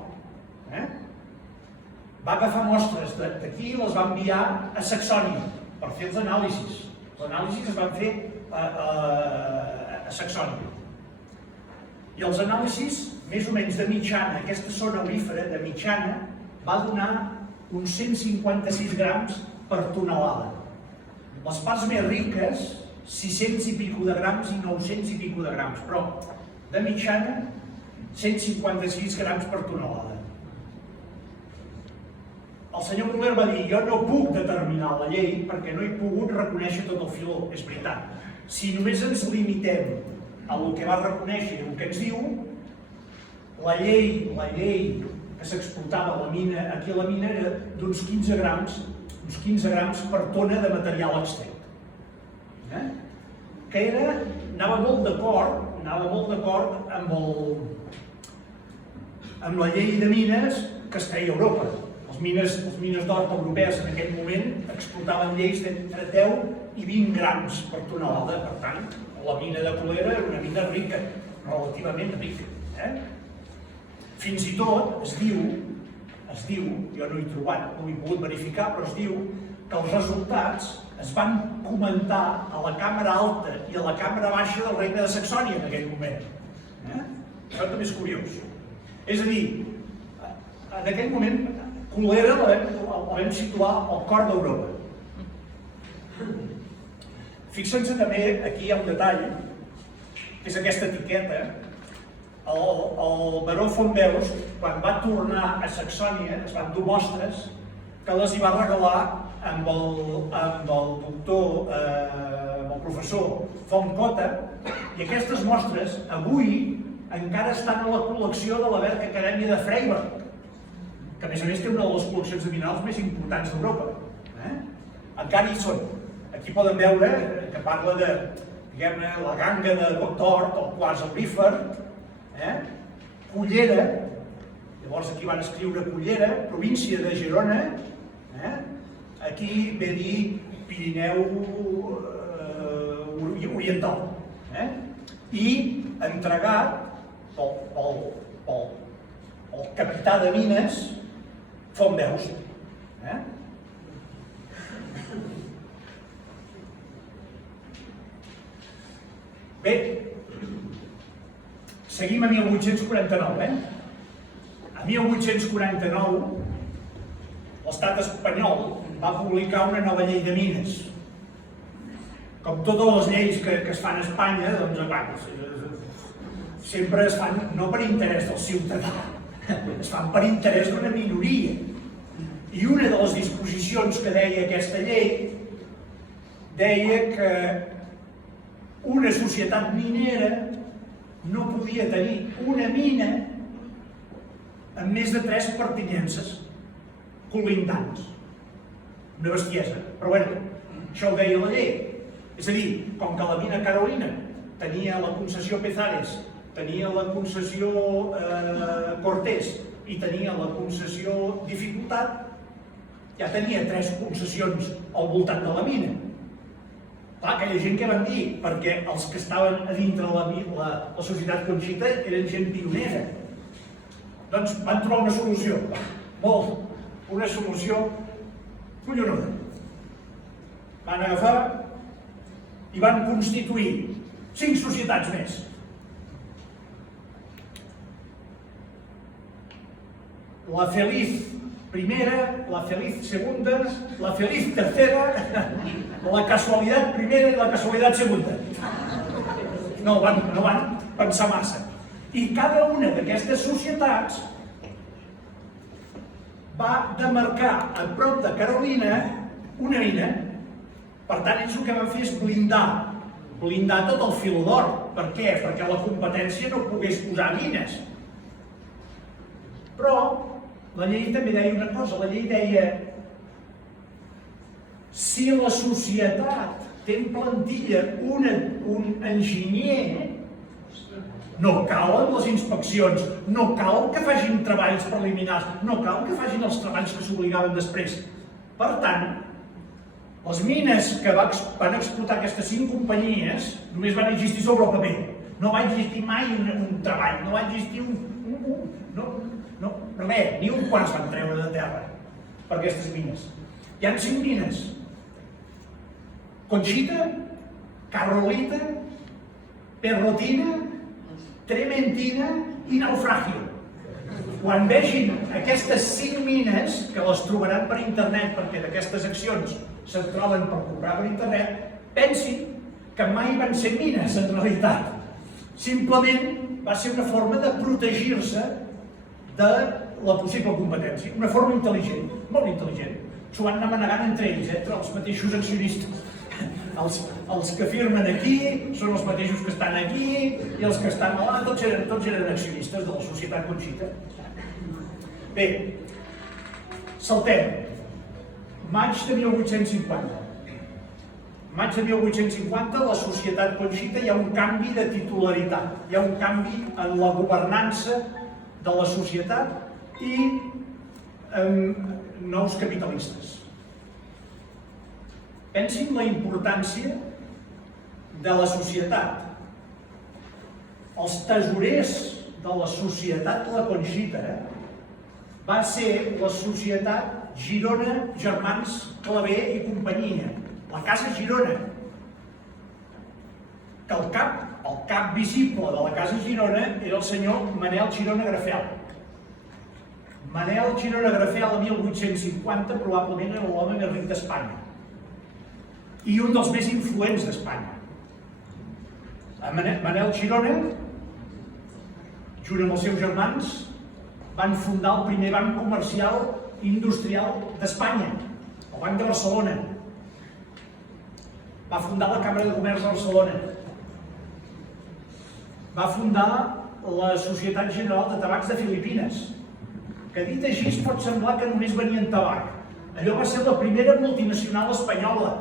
Va agafar mostres d'aquí i les va enviar a Saxònia per fer els anàlisis. Els anàlisis es van fer a Saxònia. I els anàlisis, més o menys de mitjana, aquesta zona aurífera de mitjana, va donar uns 156 grams per tonelada. Les parts més riques, 600 i pico de grams i 900 i pico de grams, però de mitjana 156 grams per tonelada. El senyor Müller va dir, jo no puc determinar la llei perquè no he pogut reconèixer tot el filó, és veritat. Si només ens limitem a el que va reconèixer i el que ens diu, la llei que s'exportava aquí a la mina era d'uns 15 grams per tona de material extret. Que anava molt d'acord amb amb la llei de mines que es feia a Europa. Les mines d'or europees en aquell moment explotaven lleis d'entre 10 i 20 grams per tonelada. Per tant, la mina de Colera era una mina rica, relativament rica. Fins i tot es diu, jo no he trobat, no ho he pogut verificar, però es diu que els resultats es van comentar a la Càmera Alta i a la Càmera Baixa del Regne de Saxònia en aquell moment. Això també és curiós. És a dir, en aquell moment, Colera la vam situar al cor d'Europa. Fixen-se també, aquí hi ha un detall, que és aquesta etiqueta. El baró Fontveus, quan va tornar a Saxònia, es van dur mostres que les hi va regalar amb el doctor, amb el professor Fontcota, i aquestes mostres avui encara estan a la col·lecció de la Berg Acadèmia de Freiburg, que a més té una de les col·leccions de minerals més importants d'Europa. Encara hi són. Aquí poden veure que parla de, diguem-ne, la ganga de Tort, el quars aurífer, Cullera, llavors aquí van escriure Cullera, província de Girona, aquí ve dir Pirineu Oriental, i entregat pel capità de mines Fontveus. Bé, seguim a 1849. A 1849, l'estat espanyol va publicar una nova llei de mines. Com totes les lleis que es fan a Espanya, doncs, sempre es fan no per interès del ciutadà, es fan per interès d'una minoria. I una de les disposicions que deia aquesta llei deia que una societat minera no podia tenir una mina amb més de 3 pertinences colindants. Una bestiesa. Però bé, això ho deia la llei. És a dir, com que la mina Carolina tenia la concessió Pezares, tenia la concessió Cortés i tenia la concessió Dificultat, ja tenia 3 concessions al voltant de la mina. Clar, aquella gent que van dir, perquè els que estaven a dintre la societat Conxita eren gent pionera. Doncs van trobar una solució, una solució collonuda. Van agafar i van constituir 5 societats més. La Feliz Primera, la Feliz Segunda, la Feliz Tercera, la Casualidad Primera i la Casualidad Segunda. No van pensar massa. I cada una d'aquestes societats va demarcar a prop de Carolina una mina. Per tant, ells el que van fer és blindar tot el fil d'or. Per què? Perquè la competència no pogués posar mines. Però la llei també deia una cosa, la llei deia si la societat té en plantilla un enginyer, no calen les inspeccions, no cal que facin treballs preliminars, no cal que facin els treballs que s'obligaven després. Per tant, les mines que van explotar aquestes 5 companyies només van existir sobre el paper. No va existir mai un treball, no va existir res, ni un quants van treure de terra per aquestes mines. Hi ha 5 mines: Conxita, Carolita, Perrotina, Trementina i Naufragio. Quan vegin aquestes 5 mines, que les trobaran per internet, perquè d'aquestes accions se'n troben per comprar per internet, pensin que mai van ser mines en realitat. Simplement va ser una forma de protegir-se de la possible competència, una forma intel·ligent, molt intel·ligent. S'ho van anar manegant entre ells, entre els mateixos accionistes. Els que firmen aquí són els mateixos que estan aquí i els que estan allà, tots eren accionistes de la societat Conxita. Bé, saltem. Maig de 1850. Maig de 1850, la societat Conxita hi ha un canvi de titularitat, hi ha un canvi en la governança de la societat i nous capitalistes. Pensin la importància de la societat. Els tesorers de la societat La Conxita va ser la societat Girona Germans Clavé i companyia, la Casa Girona, que el cap visible de la Casa Girona era el senyor Manel Girona Grafel. Manel Girona Grafel, a 1850, probablement era l'home més ric d'Espanya i un dels més influents d'Espanya. Manel Girona, junt amb els seus germans, van fundar el primer banc comercial industrial d'Espanya, el Banc de Barcelona. Va fundar la Cambra de Comerç de Barcelona. Va fundar la Societat General de Tabacs de Filipines, que dit així es pot semblar que només venien tabac. Allò va ser la primera multinacional espanyola.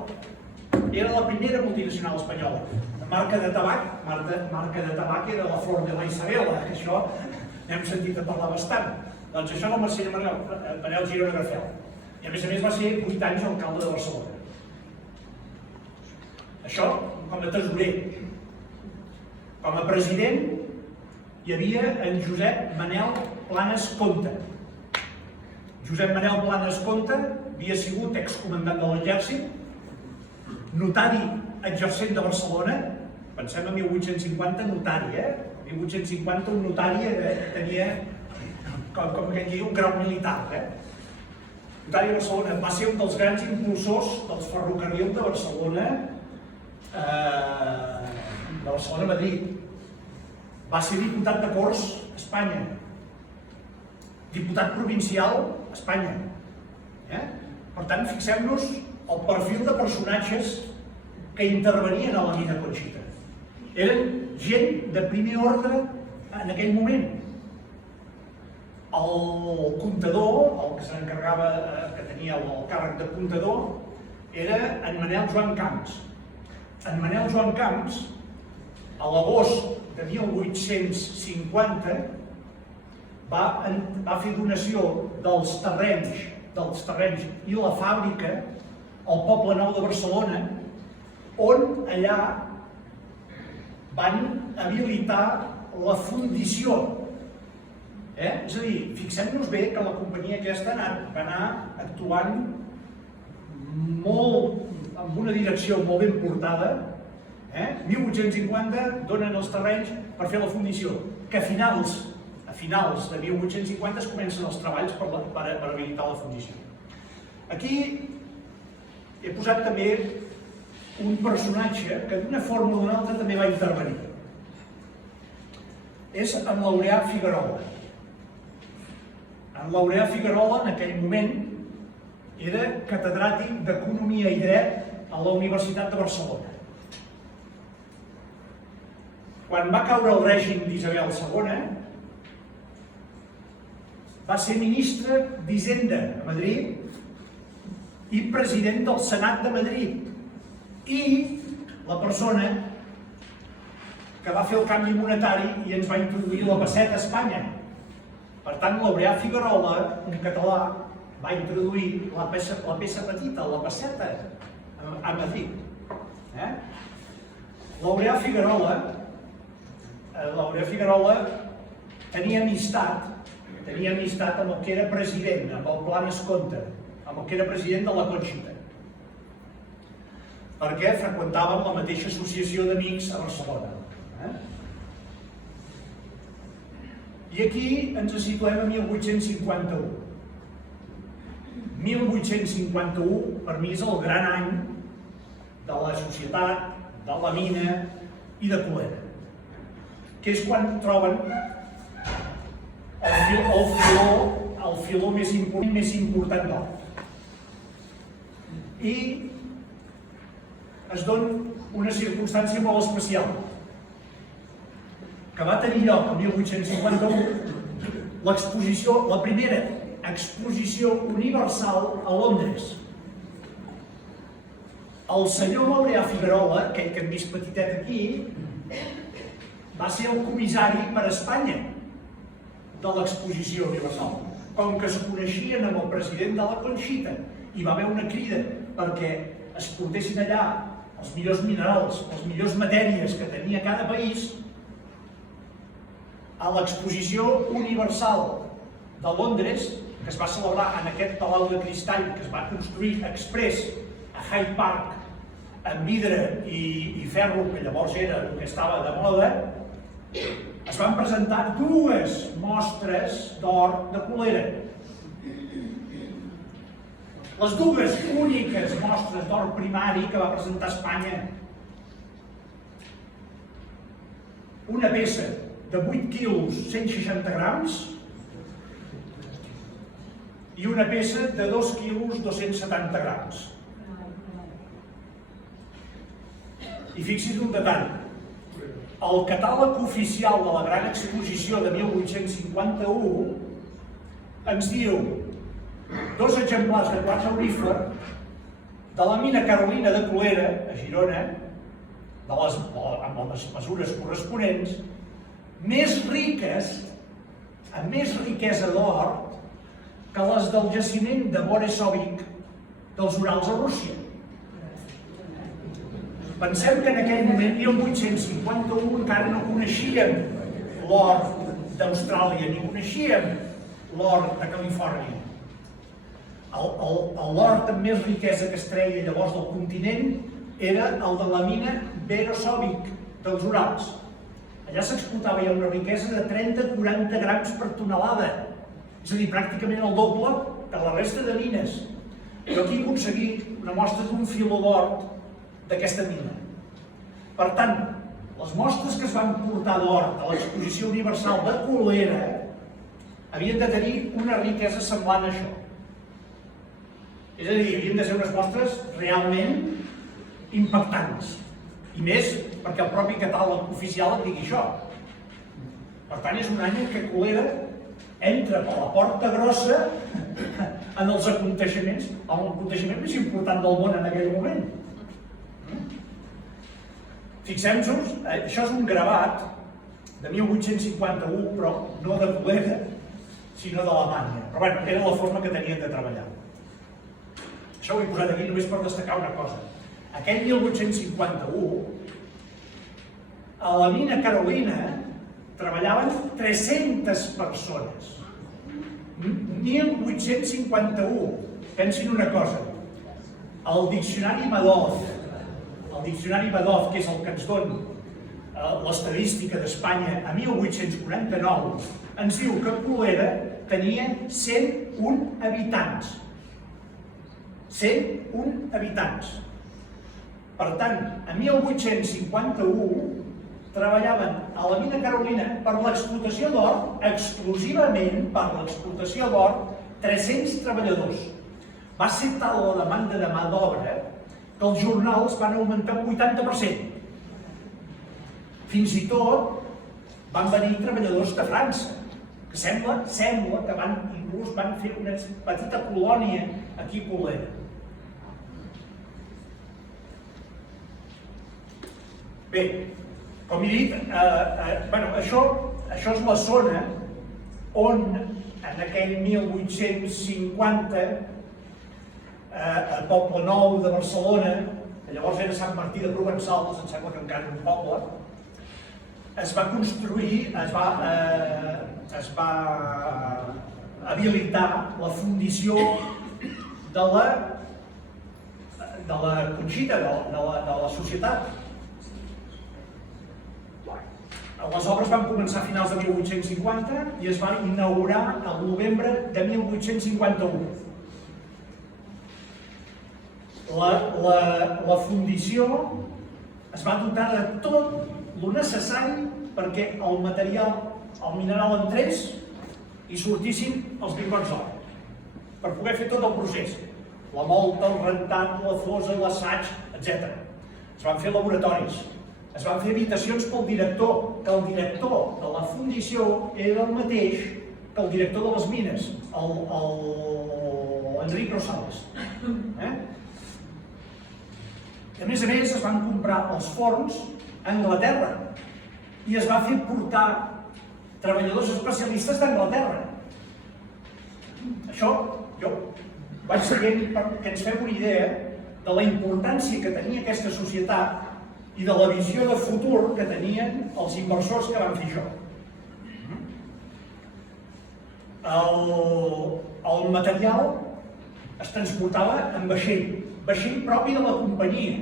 Era la primera multinacional espanyola. La marca de tabac era la Flor de la Isabela, que això n'hem sentit a parlar bastant. Doncs això era el mercè Manel Girona Grafel. I a més va ser 8 anys alcalde de Barcelona. Això com a tesorer. Com a president hi havia en Josep Manel Planes Conte. Josep Manel Planes Conte havia sigut excomandant de l'exèrcit, notari exercent de Barcelona, pensem en 1850, notari, 1850 un notari tenia, com que diu, un grau militar. Notari de Barcelona va ser un dels grans impulsors dels ferrocarrils de Barcelona, a Madrid. Va ser diputat de Corts a Espanya, diputat provincial a Espanya. Per tant, fixem-nos el perfil de personatges que intervenien a la mina Conxita. Eren gent de primer ordre en aquell moment. El comptador, el que s'encarregava, que tenia el càrrec de comptador, era en Manel Joan Camps. En Manel Joan Camps, a l'agost de 1850, va fer donació dels terrenys i la fàbrica al Poble Nou de Barcelona, on allà van habilitar la fundició. És a dir, fixem-nos bé que la companyia aquesta va anar actuant amb una direcció molt ben portada. 1850 donen els terrenys per fer la fundició, que a finals de 1850 es comencen els treballs per habilitar la fundició. Aquí he posat també un personatge que d'una forma o d'una altra també va intervenir. És en Laureà Figuerola. En Laureà Figuerola, en aquell moment, era catedràtic d'Economia i Dret a la Universitat de Barcelona. Quan va caure el règim d'Isabel II, va ser ministre d'Hisenda a Madrid i president del Senat de Madrid. I la persona que va fer el canvi monetari i ens va introduir la pesseta a Espanya. Per tant, Laureà Figuerola, un català, va introduir la peça petita, la pesseta, a Madrid. Laureà Figuerola tenia amistat amb el que era president, amb el Planes Conte, amb el que era president de la Conxita, perquè freqüentaven la mateixa associació d'amics a Barcelona. I aquí ens situem a 1851. 1851 per mi és el gran any de la societat, de la mina i de Colera, que és quan troben el filó més important d'or. I es dona una circumstància molt especial, que va tenir lloc el 1851 la primera exposició universal a Londres. El senyor Laureà Figuerola, aquell que hem vist petitet aquí, va ser el comissari per a Espanya. de l'exposició universal. Com que es coneixien amb el president de la Conxita, hi va haver una crida perquè es portessin allà els millors minerals, les millors matèries que tenia cada país, a l'exposició universal de Londres, que es va celebrar en aquest palau de cristall que es va construir express a Hyde Park, amb vidre i ferro, que llavors era el que estava de moda, es van presentar dues mostres d'or de Colera. Les dues úniques mostres d'or primari que va presentar Espanya. Una peça de 8 quilos, 160 grams, i una peça de 2 quilos, 270 grams. I fixi's un detall. El catàleg oficial de la Gran Exposició de 1851 ens diu 2 exemplars de quars aurífer de la mina Carolina de Colera, a Girona, amb les mesures corresponents, més riques, amb més riquesa d'or, que les del jaciment de Borisovich dels Urals a Rússia. Pensem que en aquell moment, 1851, encara no coneixíem l'or d'Austràlia, ni coneixíem l'or de Califòrnia. L'or amb més riquesa que es treia llavors del continent era el de la mina Borisovich dels Urals. Allà s'explotava ja una riquesa de 30-40 grams per tonelada, és a dir, pràcticament el doble de la resta de mines. Jo aquí he aconseguit una mostra d'un filó d'or d'aquesta mina. Per tant, les mostres que es van portar d'or a l'exposició universal de Colera havien de tenir una riquesa semblant a això. És a dir, havien de ser unes mostres realment impactants. I més perquè el propi catàleg oficial et digui això. Per tant, és un any en què Colera entra per la porta grossa en els aconteixements, en l'aconteixement més important del món en aquell moment. Fixem-nos, això és un gravat de 1851, però no de Colera, sinó d'Alemanya. Però bé, era la forma que tenien de treballar. Això ho he posat aquí només per destacar una cosa. Aquell 1851, a la mina Carolina treballaven 300 persones. 1851. Pensin una cosa. El diccionari Madoz, que és el que ens dona l'estadística d'Espanya a 1849, ens diu que Colera tenia 101 habitants. 101 habitants. Per tant, a 1851 treballaven a la mina Carolina per l'explotació d'or, exclusivament per l'explotació d'or, 300 treballadors. Va ser tal la demanda de mà d'obra que els jornals van augmentar un 80%. Fins i tot van venir treballadors de França, que sembla que inclús van fer una petita colònia aquí a Colera. Bé, com he dit, això és la zona on en aquell 1850 a Poble Nou de Barcelona, que llavors era Sant Martí de Provençals, em sembla que encara és un poble, es va construir, es va habilitar la fundició de la Conxita, de la societat. Les obres van començar a finals de 1850 i es van inaugurar al novembre de 1851. La fundició es va dotar de tot el necessari perquè el material, el mineral entrés i sortissin els lingots d'or, per poder fer tot el procés. La molta, el rentat, la fosa, l'assaig, etc. Es van fer laboratoris. Es van fer habitacions pel director, que el director de la fundició era el mateix que el director de les mines, l'Enric Rosales. A més, es van comprar els forns a Anglaterra i es va fer portar treballadors especialistes d'Anglaterra. Això jo vaig seguint perquè ens fem una idea de la importància que tenia aquesta societat i de la visió de futur que tenien els inversors que van fer això. El material es transportava en vaixell propi de la companyia.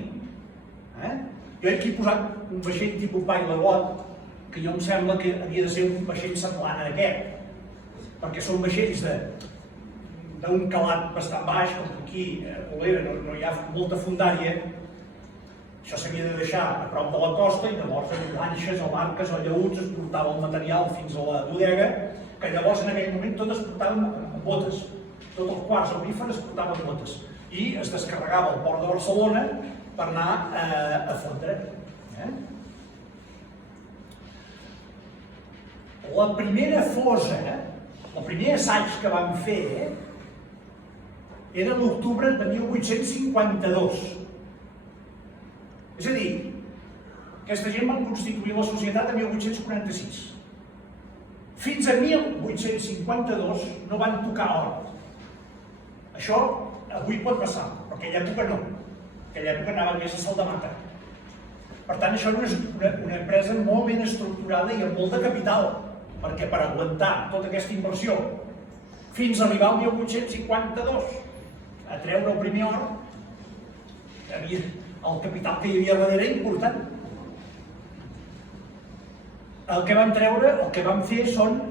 Jo he aquí posat un vaixell tipus Pilot, que jo em sembla que havia de ser un vaixell semblant a aquest, perquè són vaixells d'un calat bastant baix, com aquí a Colera no hi ha molta fondària. Això s'havia de deixar a prop de la costa i llavors en lanxes o barques o llaüts es portava el material fins a la bodega, que llavors en aquell moment tot es portava amb botes. Tot el quars aurífer es portava amb botes. I es descarregava al port de Barcelona per anar a fondre. La primera fosa, el primer assaig que vam fer era l'octubre de 1852. És a dir, aquesta gent van constituir la societat en 1846. Fins a 1852 no van tocar or. Això avui pot passar, però en aquella època no. En aquella època anaven més a Saldamata. Per tant, això era una empresa molt ben estructurada i amb molt de capital, perquè per aguantar tota aquesta inversió fins a arribar al 1852 a treure el primer or, el capital que hi havia darrere era important. El que van treure, el que van fer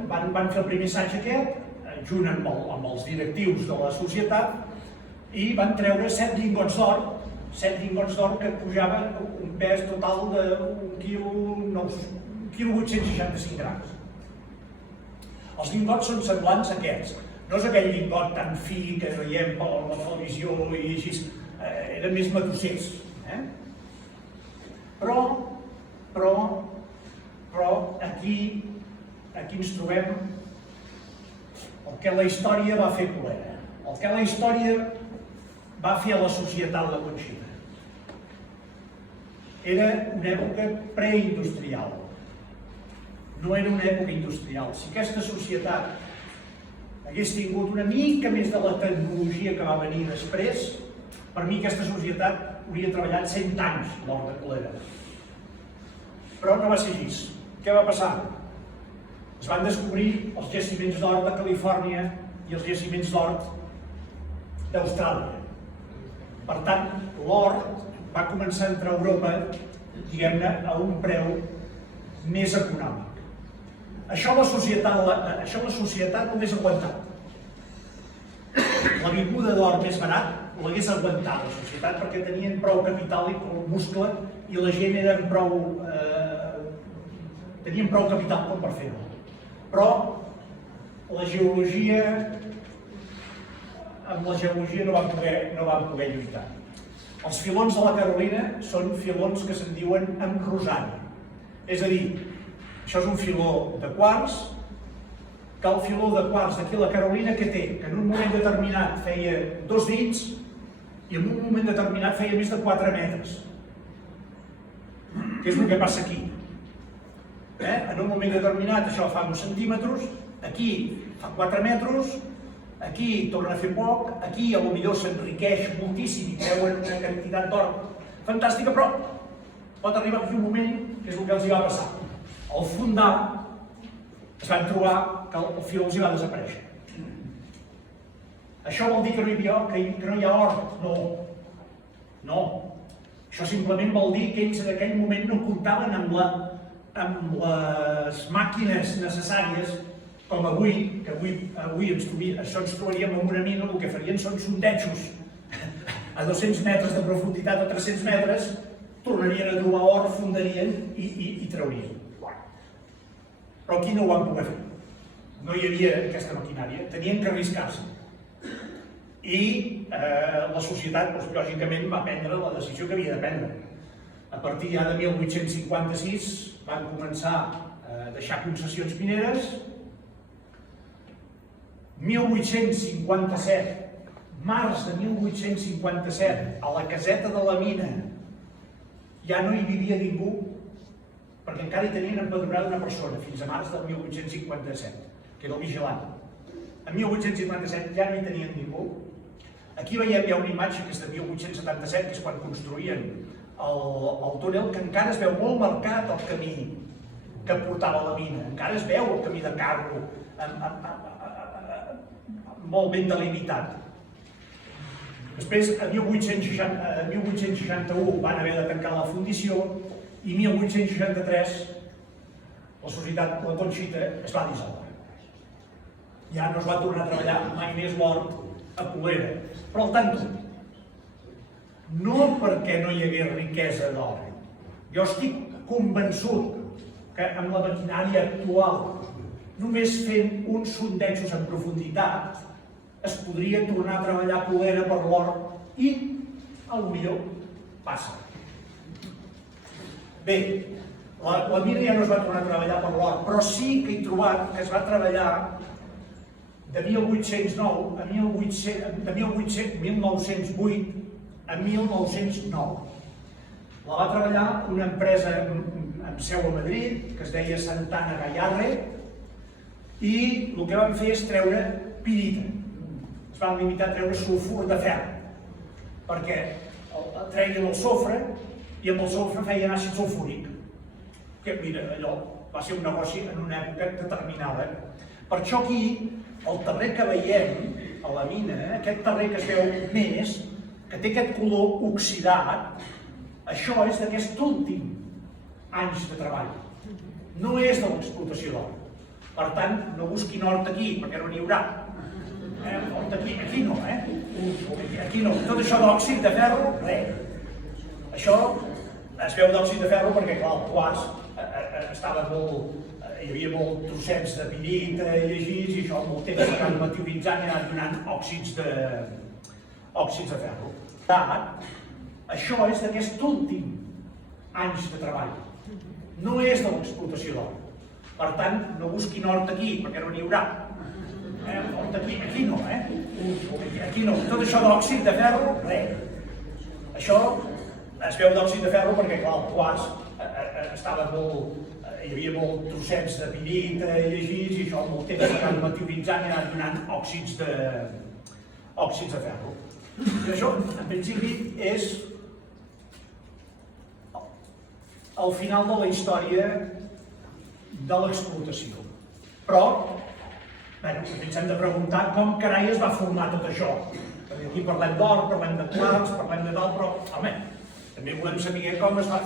van fer el primer assaig aquest, junt amb els directius de la societat, i van treure 7 lingots d'or que pujaven un pes total d'1 quilo 865 grams. Els lingots són semblants a aquests. No és aquell lingot tan fi que veiem per la televisió i així, eren més matossers. Però aquí ens trobem el que la història va fer Colera, el que la història va fer a la societat de Conxita. Era una època preindustrial, no era una època industrial. Si aquesta societat hagués tingut una mica més de la tecnologia que va venir després, per mi aquesta societat hauria treballat 100 anys l'or de Colera. Però no va ser així. Què va passar? Es van descobrir els jaciments d'or de Califòrnia i els jaciments d'or d'Austràlia. Per tant, l'or va començar a entrar a Europa, diguem-ne, a un preu més econòmic. Això la societat només ha aguantat. La vinguda d'or més barat l'hagués aguantat la societat perquè tenien prou capital i prou muscle i la gent tenien prou capital com per fer-ho. Però amb la geologia no van poder lluitar. Els filons de la Carolina són filons que se'n diuen amb rosari. És a dir, això és un filó de quars, que el filó de quars d'aquí a la Carolina que té, que en un moment determinat feia 2 dits i en un moment determinat feia més de 4 metres. Què és el que passa aquí? En un moment determinat això fa uns centímetres, aquí fa 4 metres, aquí torna a fer poc, aquí potser s'enriqueix moltíssim i treuen una quantitat d'or fantàstica, però pot arribar aquí un moment que és el que els hi va passar. Al fundar es van trobar que el filó els hi va desaparèixer. Això vol dir que no hi ha or? No. Això simplement vol dir que ells en aquell moment no comptaven amb les màquines necessàries com avui, que avui això ens trobaríem en una mina, el que farien són sondejos a 200 metres de profunditat o 300 metres, tornarien a trobar or, fondarien i traurien. Però aquí no ho van poder fer. No hi havia aquesta maquinària, tenien que arriscar-se. I la societat, lògicament, va prendre la decisió que havia de prendre. A partir ja de 1856 van començar a deixar concessions mineres. 1857, març de 1857, a la caseta de la mina ja no hi vivia ningú. perquè encara hi tenien empadronada una persona fins a març del 1857, que era el vigilant. En 1857 ja no hi tenien ningú. Aquí veiem, hi ha una imatge que és de 1877, que és quan construïen el túnel, que encara es veu molt marcat el camí que portava a la mina. Encara es veu el camí de carro, molt ben delimitat. Després, a 1861 van haver de tancar la fundició i 1863 la societat La Conxita es va dissoldre. Ja no es va tornar a treballar mai més l'or a Colera. Però al tanto, no perquè no hi hagués riquesa d'or. Jo estic convençut que amb la maquinària actual, només fent uns sondejos en profunditat, es podria tornar a treballar a Colera per l'or i, potser, passa. Bé, la mina ja no es va tornar a treballar per l'or, però sí que he trobat que es va treballar de 1809 a 1908 a 1909. La va treballar una empresa amb seu a Madrid, que es deia Santana Gayarre, i el que van fer és treure pirita. Es van limitar a treure sulfur de ferro, perquè treien el sofre i amb el sofre feien àcid sulfúric. Que mira, allò va ser un negoci en una època determinada. Per això aquí, el terrer que veiem a la mina, aquest terrer que es veu més, que té aquest color oxidat, això és d'aquest últim anys de treball. No és de l'explotació d'or. Per tant, no busquin hort aquí, perquè no n'hi haurà. Aquí no, Aquí no. Tot això d'òxid de ferro, res. Això es veu d'òxid de ferro perquè, clar, el quars estava molt... Hi havia molts trossets de pirita i així, i això amb el temps s'ha anat meteoritzant i ha anat donant òxids de ferro. Això és d'aquest últim anys de treball. No és de l'explotació d'or. Per tant, no busquin hort aquí, perquè no n'hi haurà. Aquí no, Aquí no. Tot això d'òxid de ferro, res. Això es veu d'òxid de ferro perquè, clar, el quars estava molt... Hi havia molts trossets de pirita i així, i això amb el temps s'ha anat meteoritzant i ha anat donant òxids de ferro. I això, en principi, és el final de la història de l'explotació. Però, ens hem de preguntar com carai es va formar tot això. Perquè aquí parlem d'or, parlem de quars, parlem de tal, però, home, també volem saber com es va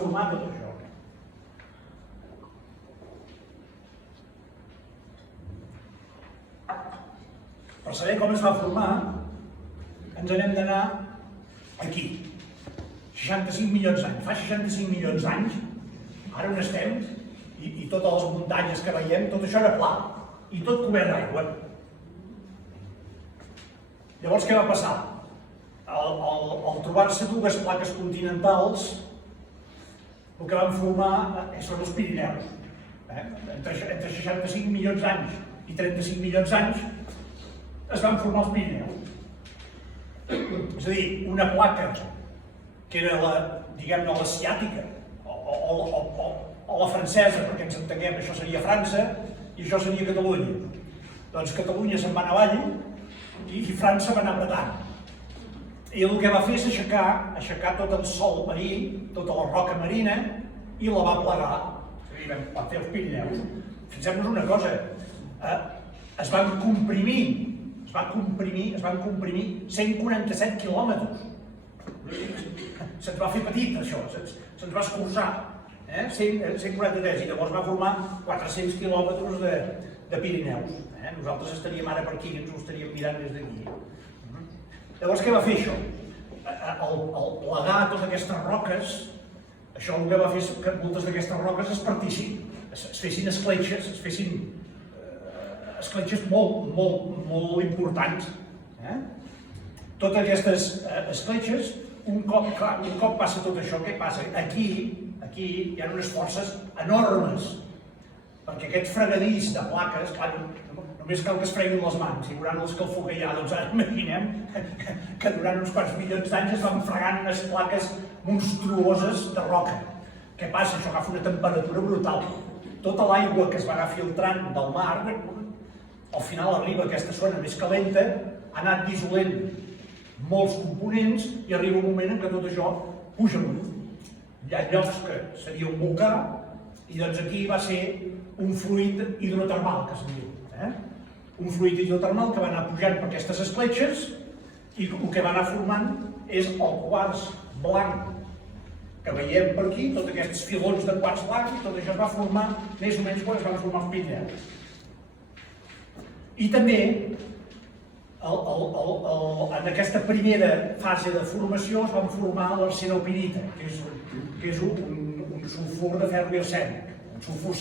formar tot això. Per saber com es va formar, ens n'hem d'anar aquí. 65 milions d'anys. Fa 65 milions d'anys, ara on estem, i totes les muntanyes que veiem, tot això era pla, i tot cobert d'aigua. Llavors, què va passar? Al trobar-se dues plaques continentals, el que van formar són els Pirineus. Entre 65 milions d'anys i 35 milions d'anys es van formar els Pirineus. És a dir, una placa que era diguem-ne, l'asiàtica o la francesa, perquè ens entenguem, això seria França i això seria Catalunya. Doncs Catalunya se'n va anar avall i França va anar apretant. I el que va fer és aixecar tot el sòl marí, tota la roca marina, i la va plegar. És a dir, van fer els Pirineus. Fixem-nos una cosa, es van comprimir 147 quilòmetres. Se'ns va fer petit, això, se'ns va escurçar. 143, i llavors va formar 400 quilòmetres de Pirineus. Nosaltres estaríem ara per aquí, ens ho estaríem mirant des d'aquí. Llavors, què va fer això? Al plegar totes aquestes roques, això el que va fer és que moltes d'aquestes roques es partissin, es fessin escletxes, escletxes molt importants. Totes aquestes escletxes, un cop passa tot això, què passa? Aquí hi ha unes forces enormes, perquè aquest fregadís de plaques, clar, només cal que es freguin les mans, i durant els que el fogueià, doncs ara imaginem que durant uns quants milions d'anys es van fregant unes plaques monstruoses de roca. Què passa? Això agafa una temperatura brutal. Tota l'aigua que es va anar filtrant del mar, al final arriba a aquesta zona més calenta, ha anat dissolent molts components i arriba un moment en què tot això puja amunt. Hi ha llocs que seria un volcà i doncs aquí va ser un fluid hidrotermal, que se'n diu. Un fluid hidrotermal que va anar pujant per aquestes escletxes i el que va anar formant és el quars blanc que veiem per aquí, tots aquests filons de quars blanc, i tot això es va formar més o menys quan es van formar els Pirineus. I també, en aquesta primera fase de formació es van formar l'arsenopirita, que és un sulfur de ferro i arsènic, un sulfur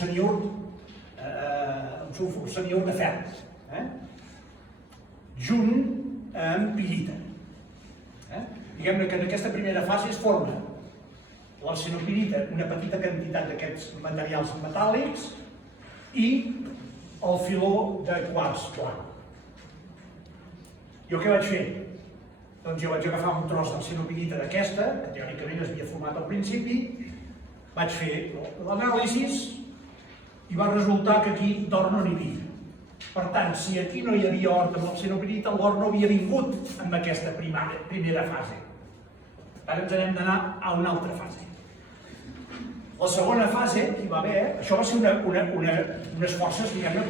seniur de ferro, junt amb pirita. Diguem-ne que en aquesta primera fase es forma l'arsenopirita, una petita quantitat d'aquests materials metàl·lics i el filó de quars blanc. Jo què vaig fer? Doncs jo vaig agafar un tros d'arsenopirita d'aquesta, que teòricament es havia format al principi, vaig fer l'anàlisi i va resultar que aquí d'or no n'hi havia. Per tant, si aquí no hi havia or amb l'arsenopirita, l'or no havia vingut en aquesta primera fase. Ara ens n'hem d'anar a una altra fase. La segona fase, hi va haver, això va ser unes forces, diguem-ne,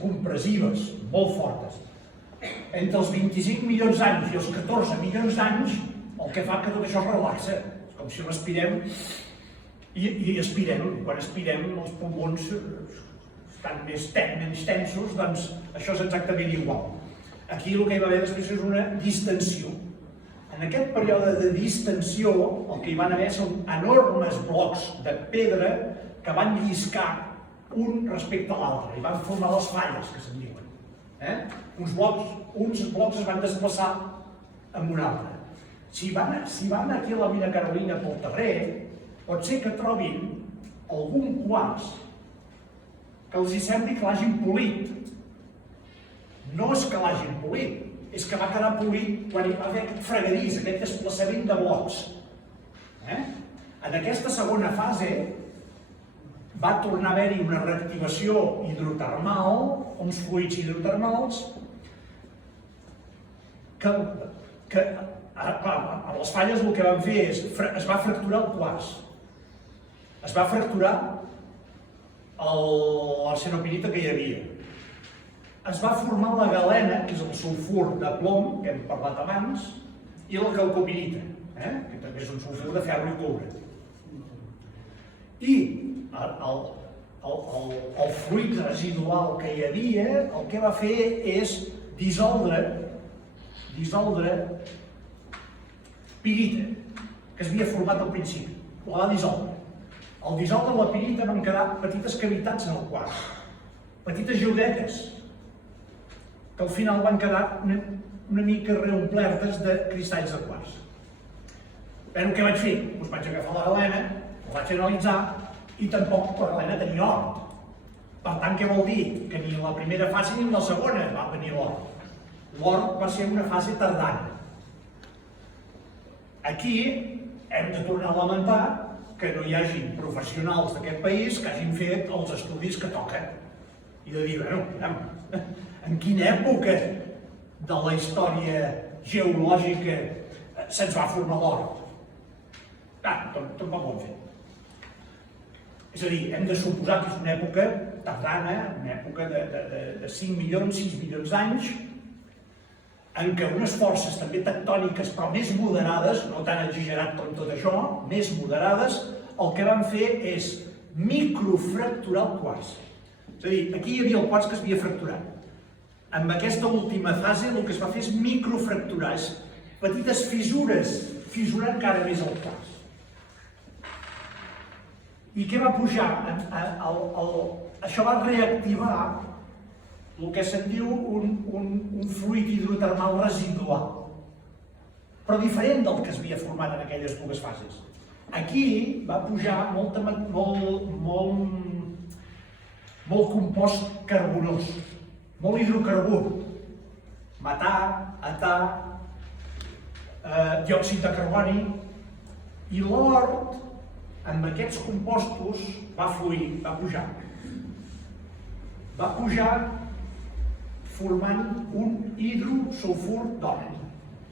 compressives, molt fortes. Entre els 25 milions d'anys i els 14 milions d'anys, el que fa que tot això es relaxa. És com si respirem i aspirem. Quan aspirem, els pulmons estan menys tensos, doncs això és exactament igual. Aquí el que hi va haver després és una distensió. En aquest període de distensió, el que hi van haver són enormes blocs de pedra que van lliscar un respecte a l'altre i van formar les falles, que se'n diuen. Uns blocs es van desplaçar amb un altre. Si van aquí a la mina Carolina pel terrer, pot ser que trobin algun quars que els hi sembli que l'hagin polit. No és que l'hagin polit, és que va quedar polit quan hi va haver aquest fregadís, aquest desplaçament de blocs. En aquesta segona fase va tornar a haver-hi una reactivació hidrotermal, uns fluids hidrotermals, que a les falles el que van fer és, es va fracturar el quars, es va fracturar l'arsenopirita que hi havia, es va formar la galena, que és el sulfur de plom, que hem parlat abans, i la calcopirita, que també és un sulfur de ferro i coure. I el fluid residual que hi havia, el que va fer és dissoldre pirita, que es havia format al principi. La va dissoldre. Al dissoldre la pirita van quedar petites cavitats en el quars, petites geodetes, que al final van quedar una mica reomplertes de cristalls de quars. Però què vaig fer? Doncs vaig agafar la galena, la vaig analitzar i tampoc la galena tenia or. Per tant, què vol dir? Que ni en la primera fase ni en la segona va venir l'or. L'or va ser una fase tardana. Aquí hem de tornar a lamentar que no hi hagin professionals d'aquest país que hagin fet els estudis que toquen. I de dir, bueno, en quina època de la història geològica se'ns va formar l'or? Tampoc ho hem fet. És a dir, hem de suposar que és una època tardana, una època de 5 milions, 6 milions d'anys, en què unes forces també tectòniques, però més moderades, no tan exagerat com tot això, més moderades, el que van fer és microfracturar el quars. És a dir, aquí hi havia el quars que es havia fracturat. Amb aquesta última fase el que es va fer és microfracturar, petites fissures, fissurar encara més el quars. I què va pujar? Això va reactivar el que se'n diu un fluid hidrotermal residual, però diferent del que es havia format en aquelles dues fases. Aquí va pujar molt compost carbonós, molt hidrocarbur, metà, età, diòxid de carboni, i l'or amb aquests compostos va fluir, va pujar. Va pujar formant un hidrosulfur d'or.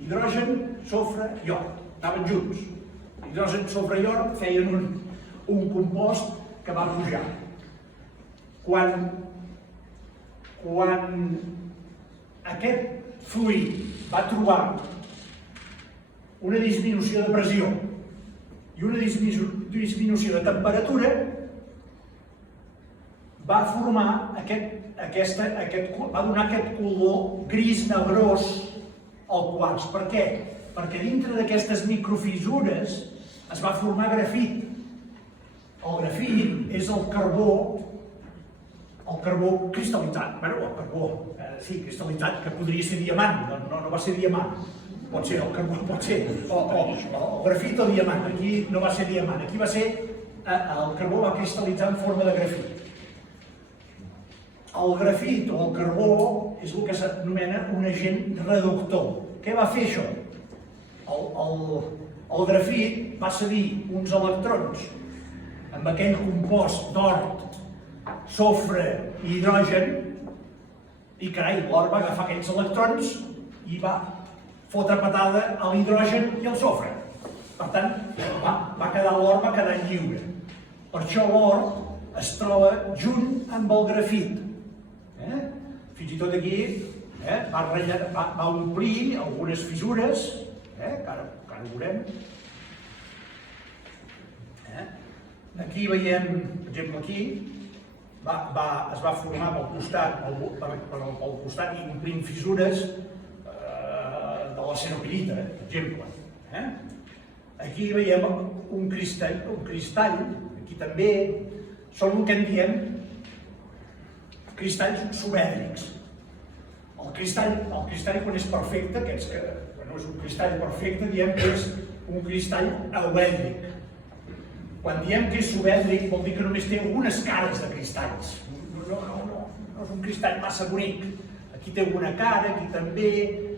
Hidrogen, sofre i or. Estaven junts. Hidrogen, sofre i or feien un compost que va pujar. Quan aquest fluid va trobar una disminució de pressió i una disminució de temperatura, va formar va donar aquest color gris negrós al quars. Per què? Perquè dintre d'aquestes microfissures es va formar grafit. El grafit és el carbó cristal·litzat. Bé, el carbó, sí, cristal·litzat, que podria ser diamant, no va ser diamant. Pot ser el carbó, pot ser el grafit o diamant. Aquí no va ser diamant, aquí va ser el carbó va cristal·litzar en forma de grafit. El grafit o el carbó és el que s'anomena un agent reductor. Què va fer això? El grafit va cedir uns electrons amb aquell compost d'or, sofre i hidrogen, i carai, l'or va agafar aquells electrons i va fotre patada a l'hidrogen i al sofre. Per tant, l'or va quedar lliure. Per això l'or es troba junt amb el grafit. Fins i tot aquí va omplir algunes fissures, que ara ho veurem. Aquí veiem, per exemple, aquí, es va formar pel costat i omplint fissures de la ceropirita, per exemple. Aquí veiem un cristall, aquí també, són el que en diem cristalls subèdrics. El cristall, quan és perfecte, és un cristall perfecte, diem que és un cristall euèdric. Quan diem que és subèdric vol dir que només té algunes cares de cristalls. No és un cristall massa bonic. Aquí té alguna cara, aquí també,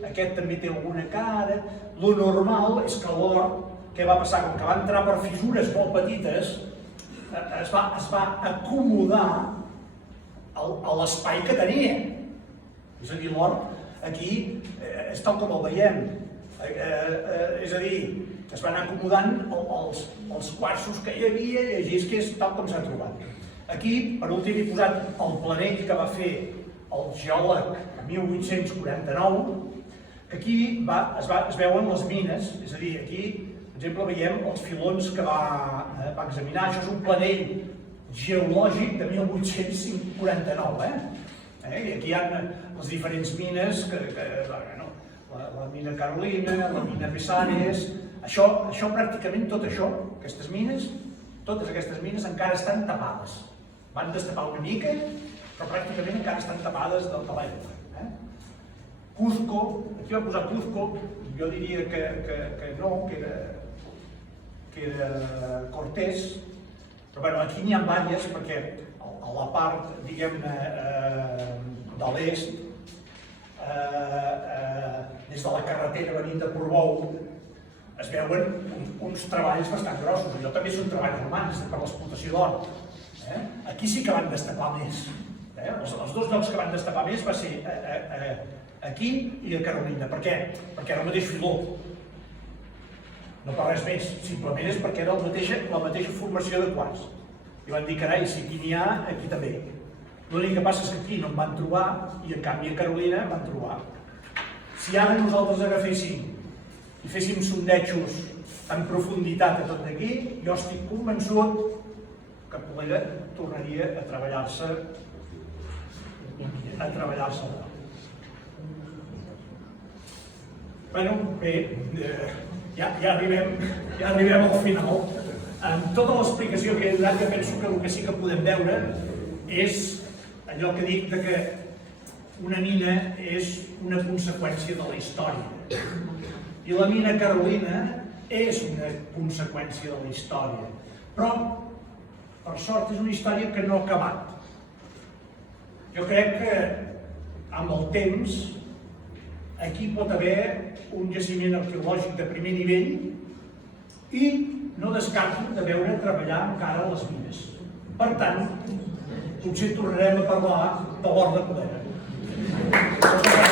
aquest també té alguna cara. Lo normal és que l'or, què va passar? Com que va entrar per fissures molt petites, es va acomodar a l'espai que tenia. És a dir, l'or aquí és tal com el veiem. És a dir, es van acomodant els quarsos que hi havia i així és que és tal com s'ha trobat. Aquí, per últim, he posat el planell que va fer el geòleg en 1849, que aquí es veuen les mines, és a dir, aquí, per exemple, veiem els filons que va examinar. Això és un planell geològic de 1849, I aquí hi ha les diferents mines, la mina Carolina, la mina Pesares. Això pràcticament tot això, aquestes mines, totes aquestes mines encara estan tapades. Van destapar una mica, però pràcticament encara estan tapades de l'època. Cuzco, aquí va posar Cuzco, jo diria que no, que era Cortés, però aquí n'hi ha diverses perquè a la part, diguem-ne, de l'est, des de la carretera venint de Portbou, es veuen uns treballs bastant grossos. Allò també són treballs romans per l'explotació d'or. Aquí sí que van destapar més. Els dos llocs que van destapar més va ser aquí i a Carolina. Per què? Perquè era el mateix filó. No per res més, simplement és perquè era la mateixa formació de quars. I van dir, carai, si aquí n'hi ha, aquí també. L'únic que passa és que aquí no en van trobar i en canvi a Carolina en van trobar. Si ara nosaltres agaféssim i féssim sondejos en profunditat a tot d'aquí, jo estic convençut que Polera tornaria a treballar-se Bé, ja arribem al final. Amb tota l'explicació que he donat, jo penso que el que sí que podem veure és allò que dic que una mina és una conseqüència de la història. I la mina Carolina és una conseqüència de la història. Però, per sort, és una història que no ha acabat. Jo crec que, amb el temps, aquí pot haver un jaciment arqueològic de primer nivell i no descarto de veure treballar encara a les mines. Per tant, potser tornarem a parlar de l'Hort de Colera.